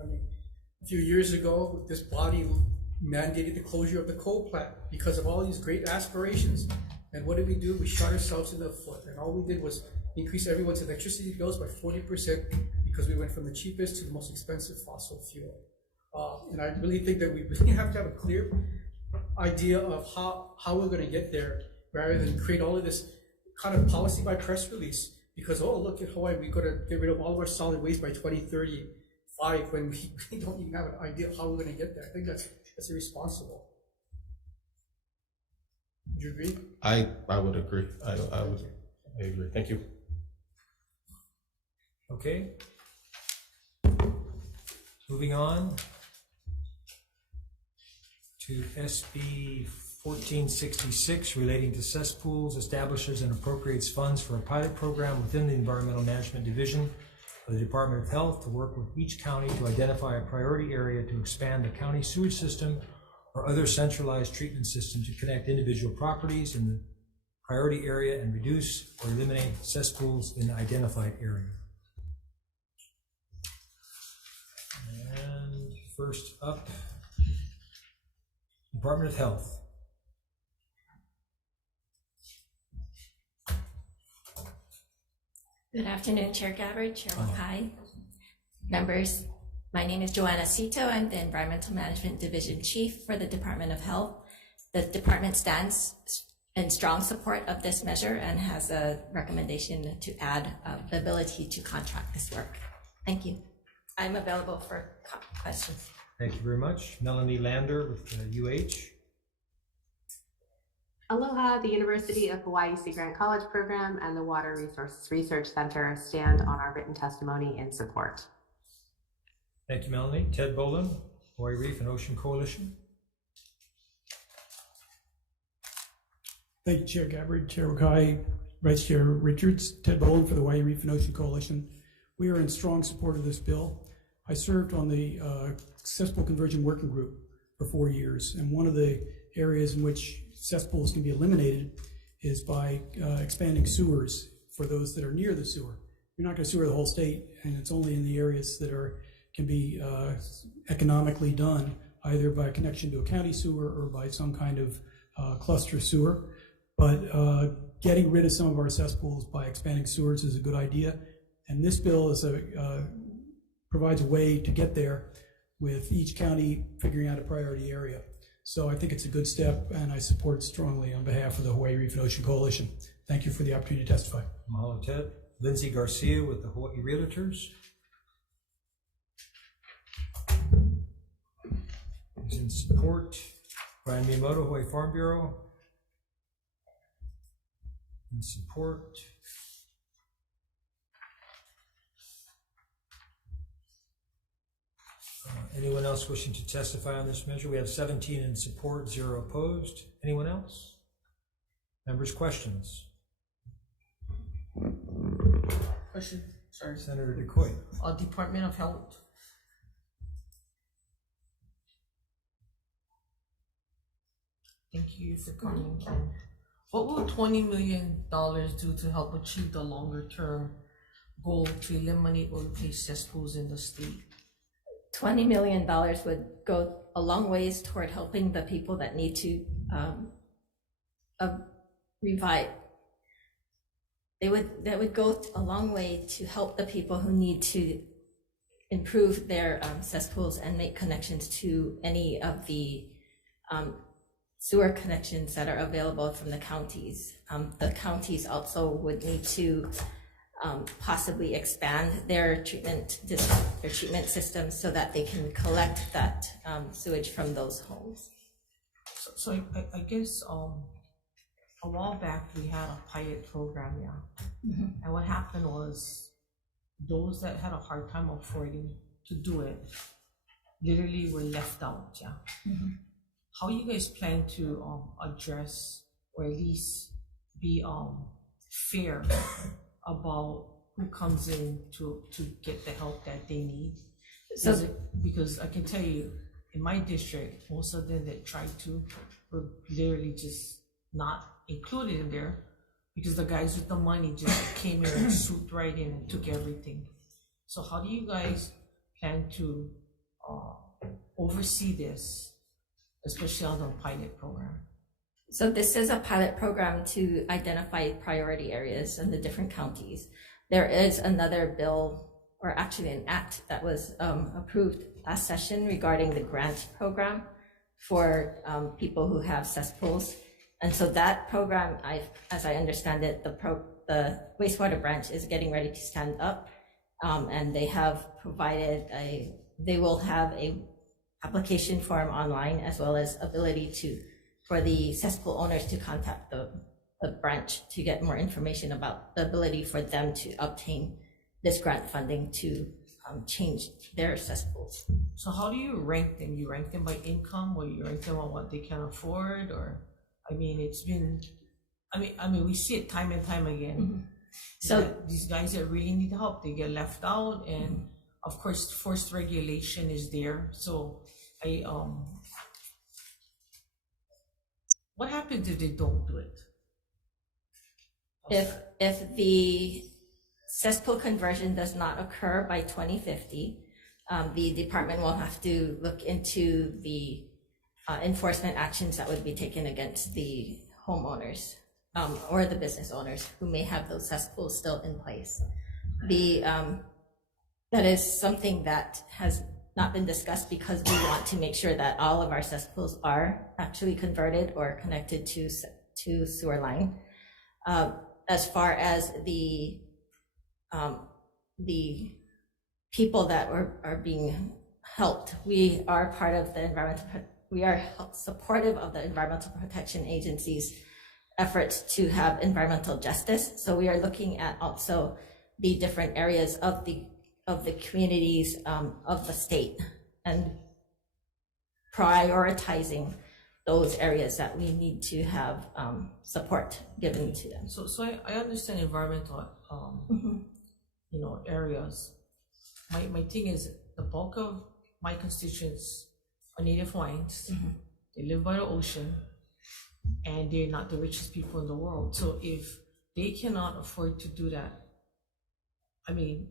I mean, a few years ago, this body mandated the closure of the coal plant because of all these great aspirations. And what did we do? We shot ourselves in the foot. And all we did was increase everyone's electricity bills by 40% because we went from the cheapest to the most expensive fossil fuel. And I really think that we really have to have a clear idea of how we're going to get there rather than create all of this kind of policy by press release. Because, oh, look at Hawaii, we've got to get rid of all of our solid waste by 2035 when we don't even have an idea of how we're going to get there. I think that's irresponsible. Would you agree? I would agree. I agree. Thank you. Okay. Moving on to SB 1466 relating to cesspools, establishes and appropriates funds for a pilot program within the Environmental Management Division of the Department of Health to work with each county to identify a priority area to expand the county sewage system or other centralized treatment system to connect individual properties in the priority area and reduce or eliminate cesspools in the identified area. And first up, Department of Health. Good afternoon, Chair Gabbard, Chair Wakai, members. My name is Joanna Sito. I'm the Environmental Management Division Chief for the Department of Health. The department stands in strong support of this measure and has a recommendation to add the ability to contract this work. Thank you. I'm available for questions. Thank you very much. Melanie Lander with UH. Aloha, the University of Hawaii Sea Grant College Program and the Water Resources Research Center stand on our written testimony in support. Thank you, Melanie. Ted Boland, Hawaii Reef and Ocean Coalition. Thank you, Chair Gabbard, Chair Wakai, Vice Chair Richards. Ted Boland for the Hawaii Reef and Ocean Coalition. We are in strong support of this bill. I served on the cesspool conversion working group for 4 years, and one of the areas in which cesspools can be eliminated is by expanding sewers for those that are near the sewer. You're not going to sewer the whole state, and it's only in the areas that can be economically done, either by connection to a county sewer or by some kind of cluster sewer. But getting rid of some of our cesspools by expanding sewers is a good idea, and this bill is provides a way to get there with each county figuring out a priority area. So I think it's a good step, and I support it strongly on behalf of the Hawaii Reef and Ocean Coalition. Thank you for the opportunity to testify. Mahalo, Ted. Lindsay Garcia with the Hawaii Realtors. Is in support. Brian Miyamoto, Hawaii Farm Bureau. In support. Anyone else wishing to testify on this measure? We have 17 in support, 0 opposed. Anyone else? Members, questions? Question, sorry. Senator DeCoy. Department of Health. Thank you for coming. What will $20 million do to help achieve the longer term goal to eliminate or replace cesspools in the state? $20 million would go a long ways toward helping the people that need to revive. That would go a long way to help the people who need to improve their cesspools and make connections to any of the sewer connections that are available from the counties. The counties also would need to possibly expand their treatment systems so that they can collect that sewage from those homes. So I guess a while back we had a pilot program, and what happened was those that had a hard time affording to do it literally were left out, how you guys plan to address or at least be fair about who comes in to get the help that they need? So- Because I can tell you, in my district, most of them that tried to were literally just not included in there because the guys with the money just came in and swooped right in and took everything. So how do you guys plan to oversee this, especially on the pilot program? So this is a pilot program to identify priority areas in the different counties. There is another bill, or actually an act, that was approved last session regarding the grant program for people who have cesspools. And so that program, as I understand it, the wastewater branch is getting ready to stand up, and they have provided they will have a application form online, as well as ability for the cesspool owners to contact the branch to get more information about the ability for them to obtain this grant funding to change their cesspools. So how do you rank them? You rank them by income, or you rank them on what they can afford? Or, I mean, we see it time and time again. Mm-hmm. So these guys that really need help, they get left out, and of course, forced regulation is there. So what happens if they don't do it? If the cesspool conversion does not occur by 2050, the department will have to look into the enforcement actions that would be taken against the homeowners or the business owners who may have those cesspools still in place. That is something that has not been discussed because we want to make sure that all of our cesspools are actually converted or connected to sewer line. As far as the people that are being helped, we are part of the we are supportive of the Environmental Protection Agency's efforts to have environmental justice. So we are looking at also the different areas of the communities of the state and prioritizing those areas that we need to have support given to them. So I understand environmental areas. My thing is, the bulk of my constituents are Native Hawaiians. They live by the ocean, and they're not the richest people in the world. So if they cannot afford to do that, I mean,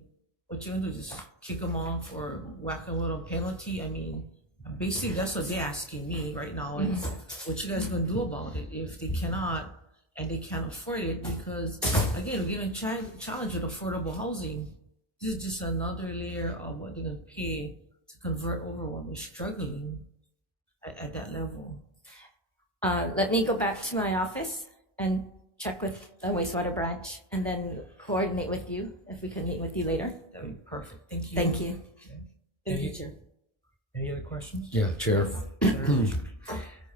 what you're gonna do, just kick them off or whack them with a penalty? I mean, basically that's what they're asking me right now. Is what you guys gonna do about it if they cannot and they can't afford it? Because again, we're getting challenged with affordable housing. This is just another layer of what they're gonna pay to convert over when they're struggling at that level. Let me go back to my office and check with the wastewater branch, and then coordinate with you if we can meet with you later. That'd be perfect. Thank you. Thank you. Thank you, Chair. Any other questions? Yeah, Chair.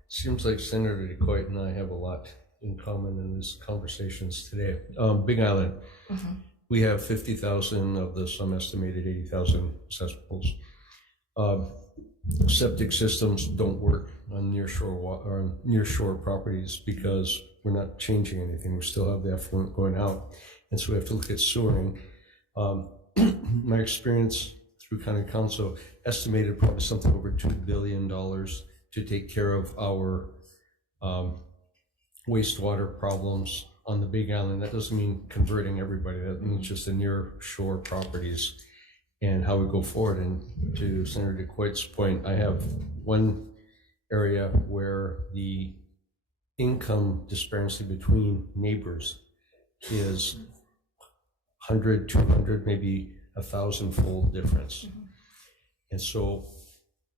Seems like Senator DeCoit and I have a lot in common in these conversations today. Big Island, we have 50,000 of the some estimated 80,000 cesspools. Septic systems don't work on nearshore properties because we're not changing anything. We still have the effluent going out, and so we have to look at sewering. My experience through County Council estimated probably something over $2 billion to take care of our wastewater problems on the Big Island. That doesn't mean converting everybody. That means just the near shore properties and how we go forward. And to Senator DeCoit's point, I have one area where the income disparity between neighbors is 100, 200, maybe 1,000-fold difference. And so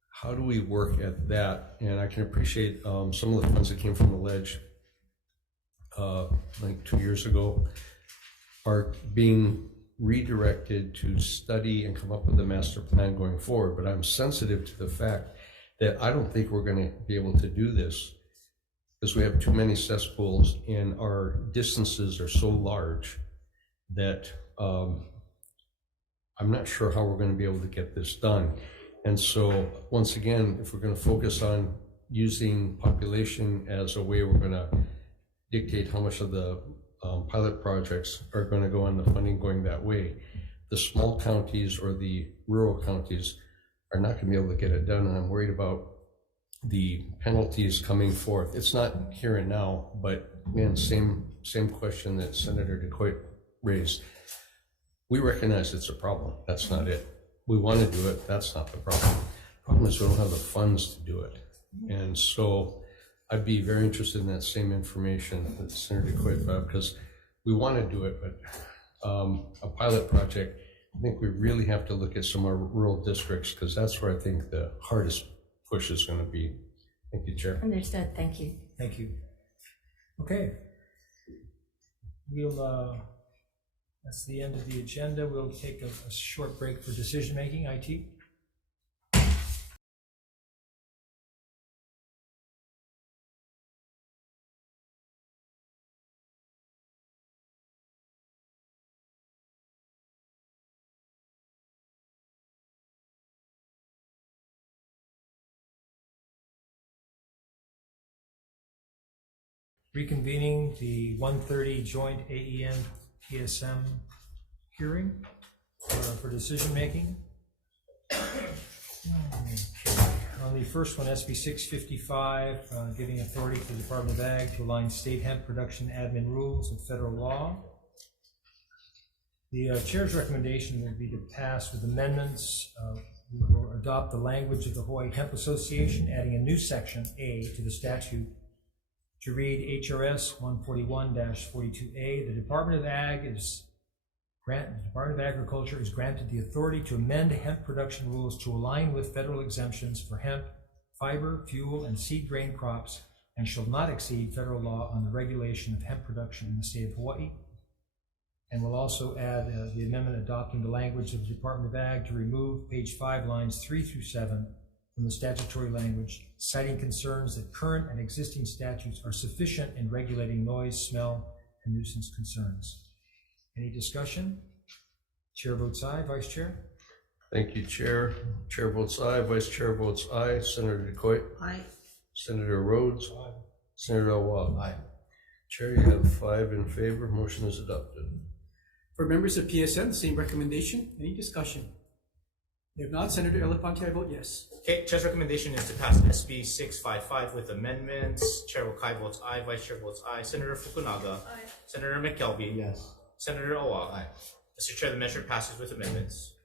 how do we work at that? And I can appreciate some of the funds that came from the ledge like 2 years ago are being redirected to study and come up with a master plan going forward. But I'm sensitive to the fact that I don't think we're going to be able to do this because we have too many cesspools and our distances are so large that I'm not sure how we're going to be able to get this done. And so once again, if we're going to focus on using population as a way we're going to dictate how much of the pilot projects are going to go on the funding going that way. The small counties or the rural counties are not going to be able to get it done, and I'm worried about the penalties coming forth. It's not here and now, but man, same question that Senator DeCoit raised. We recognize it's a problem. That's not it. We want to do it. That's not the problem. The problem is we don't have the funds to do it. And so I'd be very interested in that same information that Senator DeCoit brought up, because we want to do it, but a pilot project, I think we really have to look at some of our rural districts, because that's where I think the hardest push is going to be. Thank you, Chair. Understood. Thank you. Thank you. Okay. That's the end of the agenda. We'll take a short break for decision making. IT. Reconvening the 1:30 joint AEN-PSM hearing for decision making. Okay. On the first one, SB 655, giving authority to the Department of Ag to align state hemp production admin rules with federal law. The chair's recommendation will be to pass with amendments. We will adopt the language of the Hawaii Hemp Association, adding a new section A to the statute to read HRS 141-42A. The Department of Agriculture is granted the authority to amend hemp production rules to align with federal exemptions for hemp, fiber, fuel, and seed grain crops, and shall not exceed federal law on the regulation of hemp production in the state of Hawaii. And we'll also add the amendment adopting the language of the Department of Ag to remove page 5, lines 3 through 7 from the statutory language, citing concerns that current and existing statutes are sufficient in regulating noise, smell, and nuisance concerns. Any discussion? Chair votes aye. Vice Chair? Thank you, Chair. Chair votes aye. Vice Chair votes aye. Senator DeCoit? Aye. Senator Rhodes? Aye. Senator Awa? Aye. Chair, you have 5 in favor. Motion is adopted. For members of PSM, same recommendation. Any discussion? If not, Senator Elefanti, I vote yes. Okay, Chair's recommendation is to pass SB 655 with amendments. Chair Wakai votes aye, Vice Chair votes aye. Senator Fukunaga. Aye. Senator McKelvey. Yes. Senator Awa. Aye. Mr. Chair, the measure passes with amendments.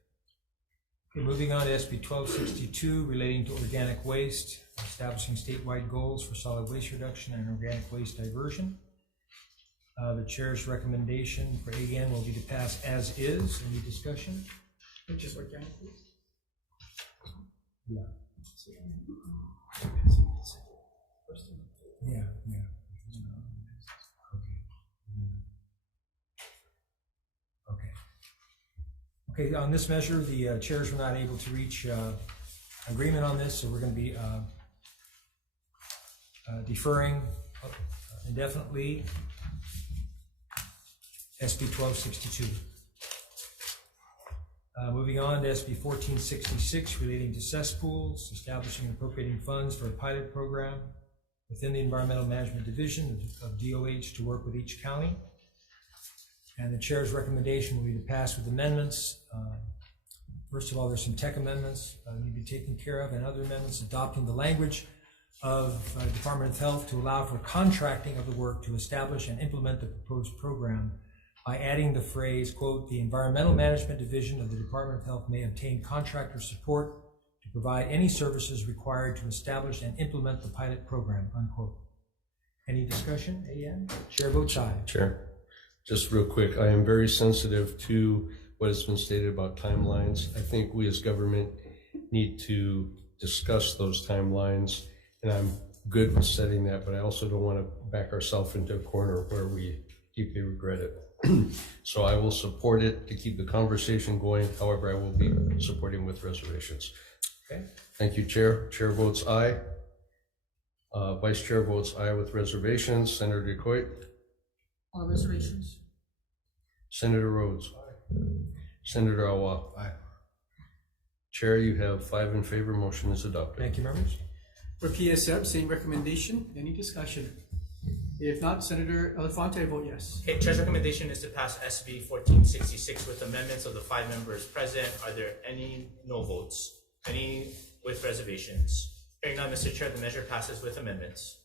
Okay, moving on to SB 1262 relating to organic waste, establishing statewide goals for solid waste reduction and organic waste diversion. The chair's recommendation for AEN will be to pass as is. Any discussion? Just organic waste. Yeah. Yeah. Okay, on this measure, the chairs were not able to reach agreement on this, so we're going to be deferring indefinitely SB 1262. Moving on to SB 1466 relating to cesspools, establishing and appropriating funds for a pilot program within the Environmental Management Division of DOH to work with each county. And the chair's recommendation will be to pass with amendments. First of all, there's some tech amendments that need to be taken care of, and other amendments adopting the language of Department of Health to allow for contracting of the work to establish and implement the proposed program by adding the phrase, quote, the Environmental Management Division of the Department of Health may obtain contractor support to provide any services required to establish and implement the pilot program, unquote. Any discussion, AEN? Chair votes aye. Chair, just real quick, I am very sensitive to what has been stated about timelines. I think we as government need to discuss those timelines, and I'm good with setting that, but I also don't want to back ourselves into a corner where we deeply regret it. So I will support it to keep the conversation going. However, I will be supporting with reservations. Okay. Thank you, Chair. Chair votes aye. Vice Chair votes aye with reservations. Senator DeCoit. All reservations. Senator Rhodes. Aye. Senator Awa. Aye. Chair, you have 5 in favor. Motion is adopted. Thank you, members. For PSM, same recommendation. Any discussion? If not, Senator Elefante, vote yes. Okay, Chair's recommendation is to pass SB 1466 with amendments of the 5 members present. Are there any no votes? Any with reservations? Hearing none, Mr. Chair, the measure passes with amendments.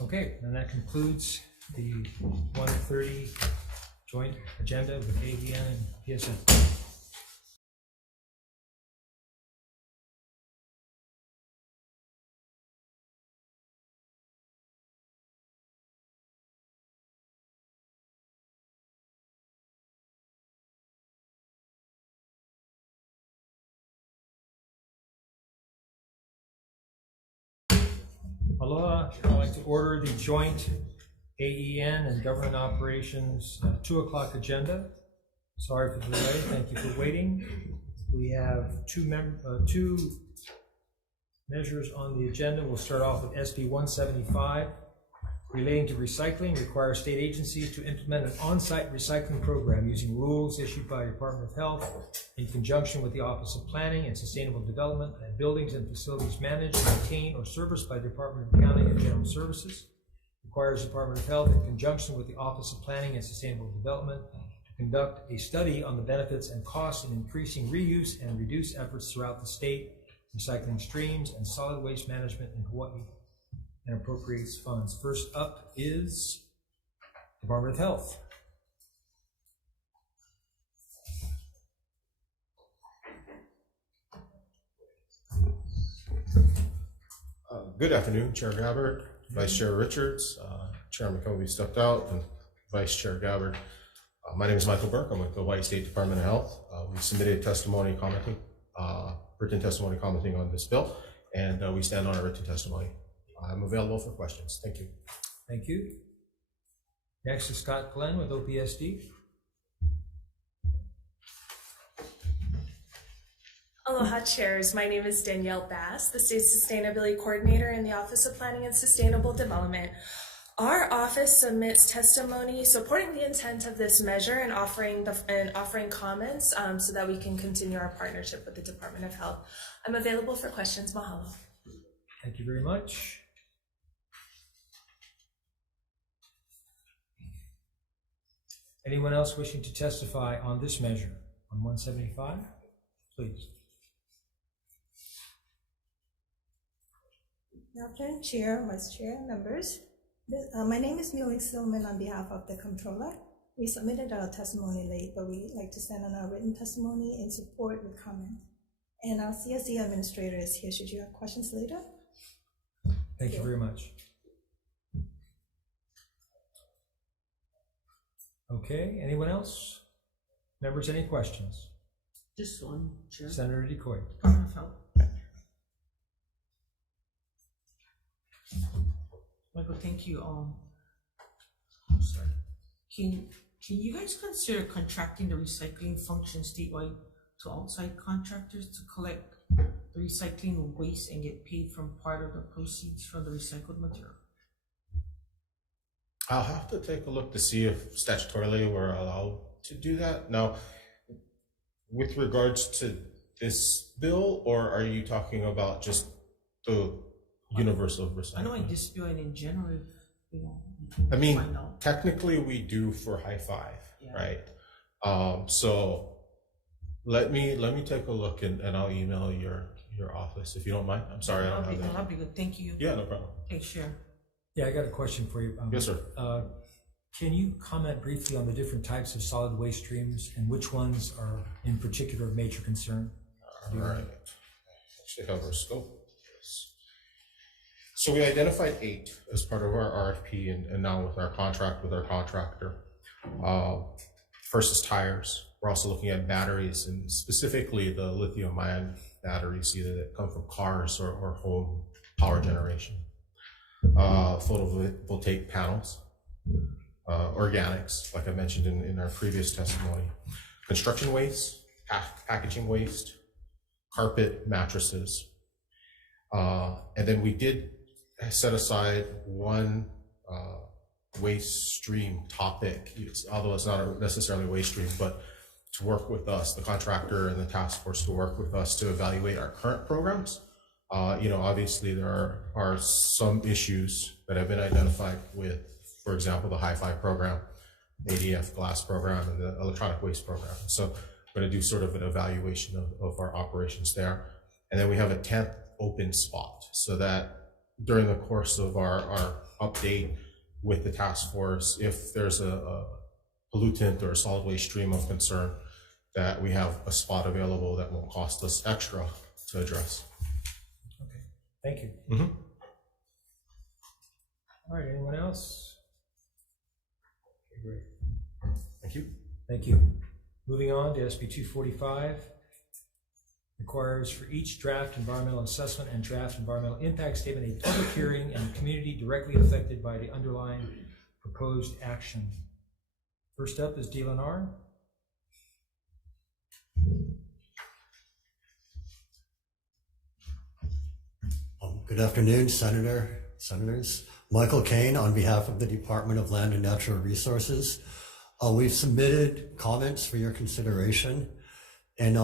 Okay, and that concludes the 1:30 joint agenda with AEN and PSM. Aloha, I'd like to order the joint AEN and Government Operations 2 o'clock agenda. Sorry for the delay, thank you for waiting. We have two measures on the agenda. We'll start off with SB 175, relating to recycling, requires state agencies to implement an on-site recycling program using rules issued by the Department of Health in conjunction with the Office of Planning and Sustainable Development at buildings and facilities managed, maintained, or serviced by the Department of Accounting and General Services. Requires the Department of Health in conjunction with the Office of Planning and Sustainable Development to conduct a study on the benefits and costs in increasing reuse and reduce efforts throughout the state, recycling streams and solid waste management in Hawaii, and appropriates funds. First up is Department of Health. Good afternoon, Chair Gabbard, Vice Chair Richards, Chairman McCovey stepped out, and Vice Chair Gabbard. My name is Michael Burke. I'm with the Hawaii State Department of Health. We submitted testimony commenting, written testimony commenting on this bill, and we stand on our written testimony. I'm available for questions. Thank you. Thank you. Next is Scott Glenn with OPSD. Aloha Chairs, my name is Danielle Bass, the State Sustainability Coordinator in the Office of Planning and Sustainable Development. Our office submits testimony supporting the intent of this measure and offering comments so that we can continue our partnership with the Department of Health. I'm available for questions. Mahalo. Thank you very much. Anyone else wishing to testify on this measure on 175? Please. Good afternoon, Chair, Vice Chair, members. My name is Muley Silman on behalf of the Comptroller. We submitted our testimony late, but we'd like to stand on our written testimony in support with comment. And our CSD Administrator is here should you have questions later. Thank you very much. Okay, anyone else? Members, any questions? Just one, Chair. Senator Decoy. Michael, thank you. Sorry. Can you guys consider contracting the recycling function statewide to outside contractors to collect the recycling waste and get paid from part of the proceeds from the recycled material? I'll have to take a look to see if statutorily we're allowed to do that. Now, with regards to this bill, or are you talking about just the universal recycling? I know in this bill and in general, you know. I mean, technically we do for high five, right? So let me take a look and I'll email your office if you don't mind. I'm sorry, I don't have that. That'd be good. Thank you. Yeah, no problem. Okay, sure. Yeah, I got a question for you. Yes, sir. Can you comment briefly on the different types of solid waste streams and which ones are in particular of major concern? All right. Actually have our scope. So we identified 8 as part of our RFP and now with our contract with our contractor. First is tires. We're also looking at batteries and specifically the lithium-ion batteries either that come from cars or home power generation. Photovoltaic panels, organics, like I mentioned in our previous testimony, construction waste, packaging waste, carpet, mattresses. And then we did set aside one waste stream topic, although it's not necessarily a waste stream, but to work with us, the contractor and the task force to work with us to evaluate our current programs Obviously there are some issues that have been identified with, for example, the Hi-Fi program, ADF glass program, and the electronic waste program. So we're going to do sort of an evaluation of our operations there. And then we have a 10th open spot, so that during the course of our update with the task force, if there's a pollutant or a solid waste stream of concern, that we have a spot available that won't cost us extra to address. Okay, thank you. Mm-hmm. All right, anyone else? Okay, great. Thank you. Thank you. Moving on to SB 245. Requires for each draft environmental assessment and draft environmental impact statement a public hearing and the community directly affected by the underlying proposed action. First up is DLNR. Good afternoon, Senators. Michael Kane on behalf of the Department of Land and Natural Resources. We've submitted comments for your consideration, and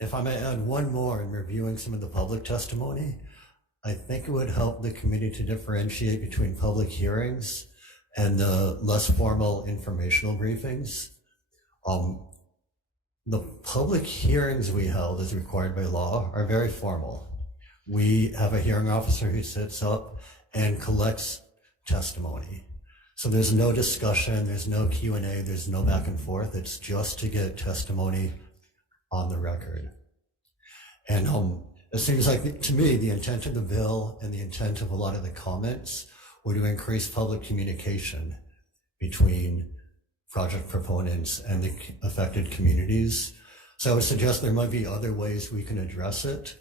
if I may add one more in reviewing some of the public testimony, I think it would help the committee to differentiate between public hearings and the less formal informational briefings. The public hearings we held as required by law are very formal. We have a hearing officer who sits up and collects testimony. So there's no discussion, there's no Q&A, there's no back and forth. It's just to get testimony on the record. And it seems like, to me, the intent of the bill and the intent of a lot of the comments were to increase public communication between project proponents and the affected communities. So I would suggest there might be other ways we can address it.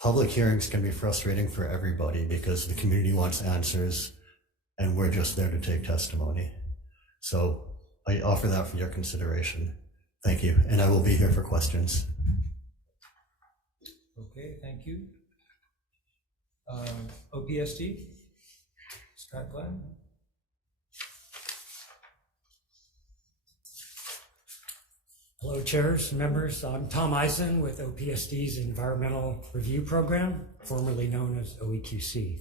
Public hearings can be frustrating for everybody because the community wants answers and we're just there to take testimony. So I offer that for your consideration. Thank you, and I will be here for questions. Okay, thank you. OPSD, Scott Glenn. Hello, chairs, members. I'm Tom Eisen with OPSD's Environmental Review Program, formerly known as OEQC.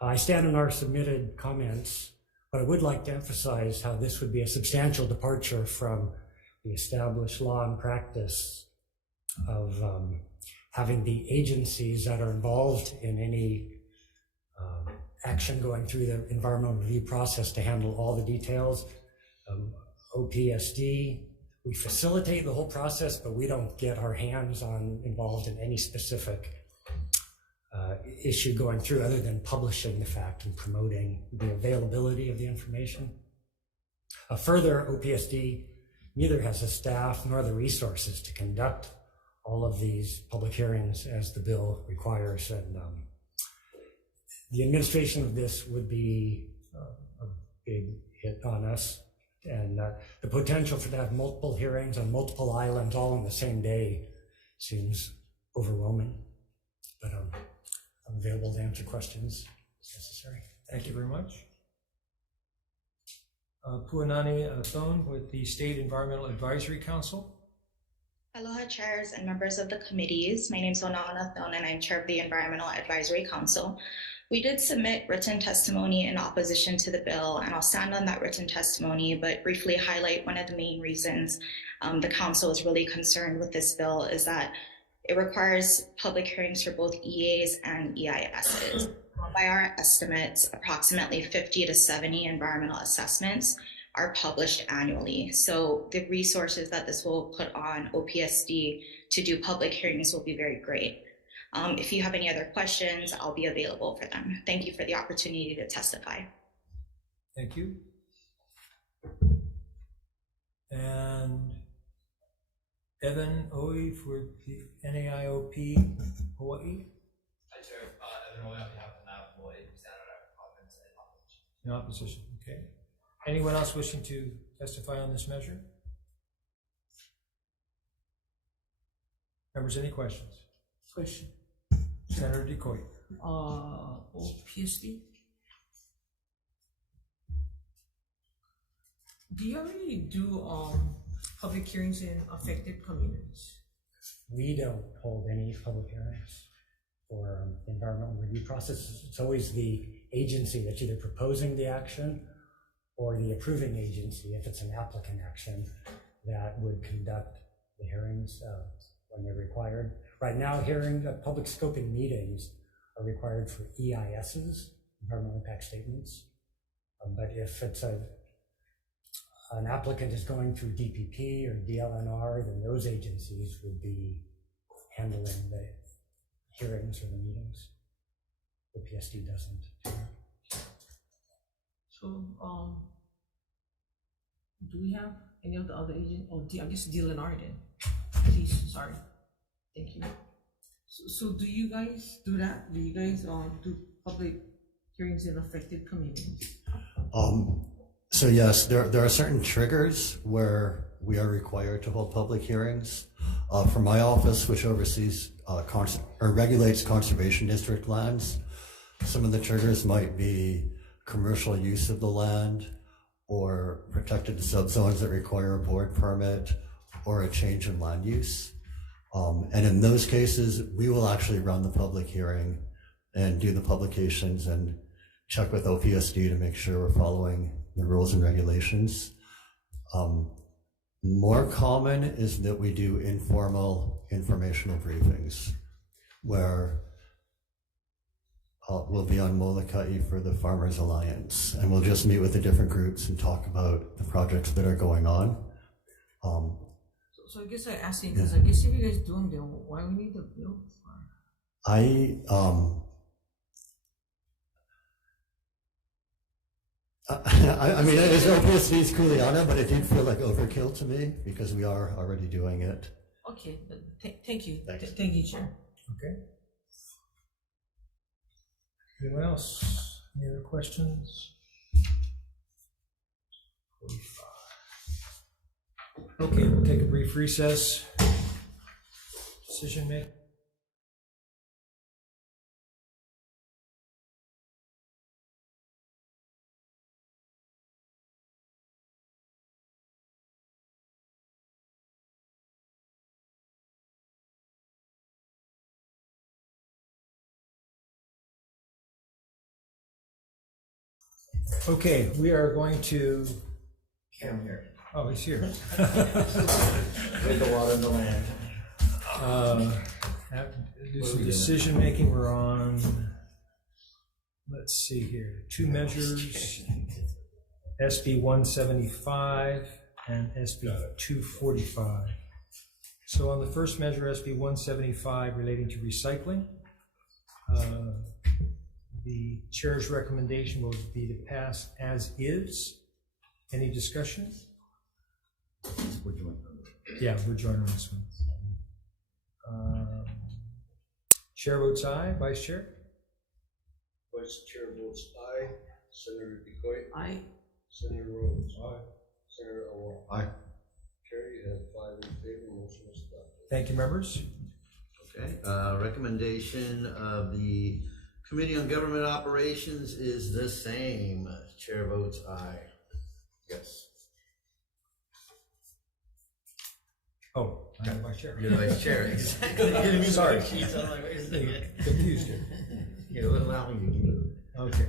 I stand on our submitted comments, but I would like to emphasize how this would be a substantial departure from the established law and practice of having the agencies that are involved in any action going through the environmental review process to handle all the details. OPSD, we facilitate the whole process, but we don't get our hands on involved in any specific issue going through other than publishing the fact and promoting the availability of the information. Further, OPSD neither has the staff nor the resources to conduct all of these public hearings as the bill requires, and the administration of this would be a big hit on us, and the potential for to have multiple hearings on multiple islands all on the same day seems overwhelming, but I'm available to answer questions as necessary. Thank you very much. Puanani Thone with the State Environmental Advisory Council. Aloha, chairs and members of the committees. My name is Ona'ana Thone, and I'm chair of the Environmental Advisory Council. We did submit written testimony in opposition to the bill, and I'll stand on that written testimony, but briefly highlight one of the main reasons the council is really concerned with this bill is that it requires public hearings for both EAs and EISs. By our estimates, approximately 50 to 70 environmental assessments are published annually. So the resources that this will put on OPSD to do public hearings will be very great. If you have any other questions, I'll be available for them. Thank you for the opportunity to testify. Thank you. And Evan Oe for the NAIOP Hawaii. Hi, Chair. Evan Oe on behalf of NAIOP Hawaii. We stand on our comments in opposition. In opposition, okay. Anyone else wishing to testify on this measure? Members, any questions? Question. Senator Decoy. OPSD. Do you already do public hearings in affected communities? We don't hold any public hearings for the environmental review process. It's always the agency that's either proposing the action or the approving agency, if it's an applicant action, that would conduct the hearings when they're required. Right now, public scoping meetings are required for EISs, environmental impact statements. But if it's an applicant is going through DPP or DLNR, then those agencies would be handling the hearings or the meetings. The PSD doesn't. So, do we have any of the other agents? Oh, I guess DLNR then. Please, sorry. Thank you. So do you guys do that? Do you guys do public hearings in affected communities? So yes, there are certain triggers where we are required to hold public hearings. For my office, which oversees or regulates conservation district lands, some of the triggers might be commercial use of the land or protected subzones that require a board permit or a change in land use. And in those cases, we will actually run the public hearing and do the publications and check with OPSD to make sure we're following the rules and regulations. More common is that we do informal informational briefings where we'll be on Molokai for the Farmers Alliance, and we'll just meet with the different groups and talk about the projects that are going on. So I guess I asked you because I guess if you guys do them, then why we need the bill for? I mean, as OPSD's Kuleana, but it did feel like overkill to me because we are already doing it. Okay, thank you. Thank you, Chair. Okay. Anyone else? Any other questions? 45. Okay, we'll take a brief recess. Decision making. Okay, we are going to. Cam here. Oh, he's here. With the water and the land. Do some decision making. We're on. Let's see here. Two measures: SB 175 and SB 245. So on the first measure, SB 175, relating to recycling. The chair's recommendation will be to pass as is. Any discussion? Yeah, we're joining this one. Chair votes aye. Vice Chair? Vice Chair votes aye. Senator Decoit? Aye. Senator Rhodes? Aye. Senator Awa? Aye. Carried and 5 in favor. Motion is adopted. Thank you, members. Okay, recommendation of the Committee on Government Operations is the same. Chair votes aye. Yes. Oh, I'm Vice Chair. You're the Vice Chair, exactly. Sorry. Confused Confused you. You wouldn't allow me to do it. Okay.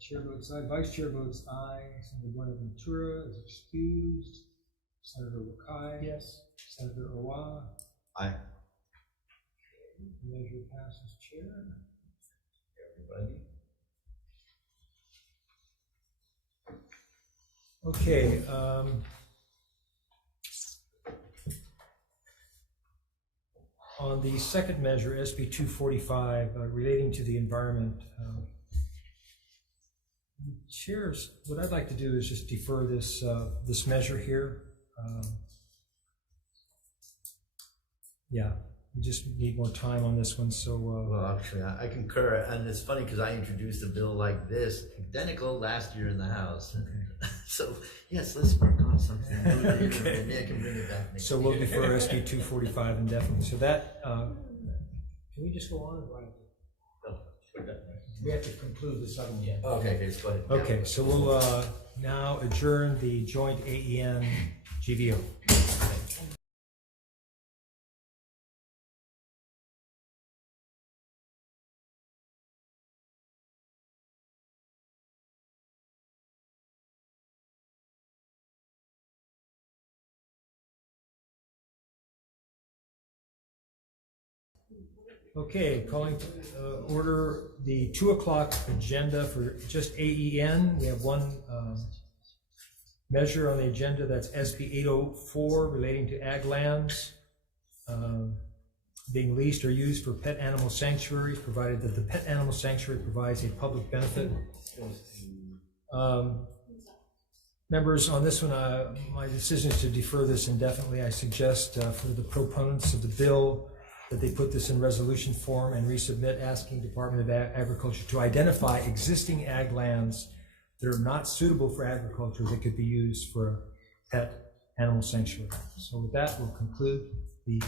Chair votes aye. Vice Chair votes aye. Senator Buenaventura is excused. Senator Wakai. Yes. Senator Owa. Aye. Measure passes, Chair. Everybody. Okay. On the second measure, SB 245, relating to the environment, Chairs, what I'd like to do is just defer this this measure here. Yeah. We just need more time on this one, so. Well, actually, I concur, and it's funny because I introduced a bill like this, identical last year in the House. Okay. So, yes, let's spark off something. Okay. Maybe I can bring it back next So we'll defer SB 245 indefinitely. So that, can we just go on? We have to conclude this other one. Okay, let's go ahead. Okay, so we'll now adjourn the joint AEN GVO. Okay, calling to order the 2 o'clock agenda for just AEN. We have one measure on the agenda, that's SB 804 relating to ag lands being leased or used for pet animal sanctuaries, provided that the pet animal sanctuary provides a public benefit. Members, on this one, my decision is to defer this indefinitely. I suggest for the proponents of the bill that they put this in resolution form and resubmit, asking Department of Agriculture to identify existing ag lands that are not suitable for agriculture that could be used for a pet animal sanctuary. So with that, we'll conclude the